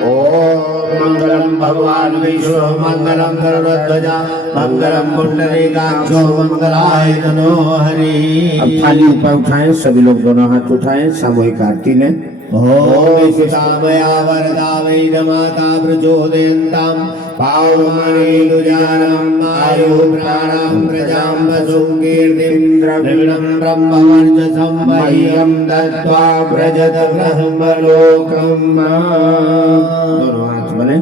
ओम मंगलम भगवान विष्णु मंगलम गरुड़ध्वजा मंगलम पुंडरीकाक्षो मंगलाय तनो हरि। अब थाली ऊपर उठाएं, सभी लोग दोनों हाथ उठाएं, सामूहिक आरती लें। ओम सीतामया वरदा वेदमाता प्रचोदयन्तां पावमानेलुजानं आयु प्राणां प्रजां वसुं कीर्तिं द्रविणं ब्रह्मवर्चसं मह्यं दत्त्वा व्रजत ब्रह्मलोकम्। दोनों हाथ बने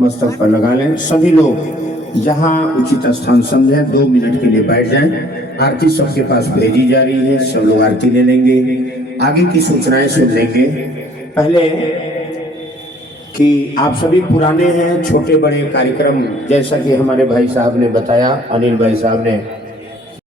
मस्तक पर लगा लें। सभी लोग जहां उचित स्थान समझें 2 मिनट के लिए बैठ जाएं। आरती सबके पास भेजी जा रही है, सब लोग आरती ले लेंगे, आगे की सूचनाएं सुन लेंगे। पहले कि आप सभी पुराने हैं, छोटे बड़े कार्यक्रम जैसा कि हमारे भाई साहब ने बताया, अनिल भाई साहब ने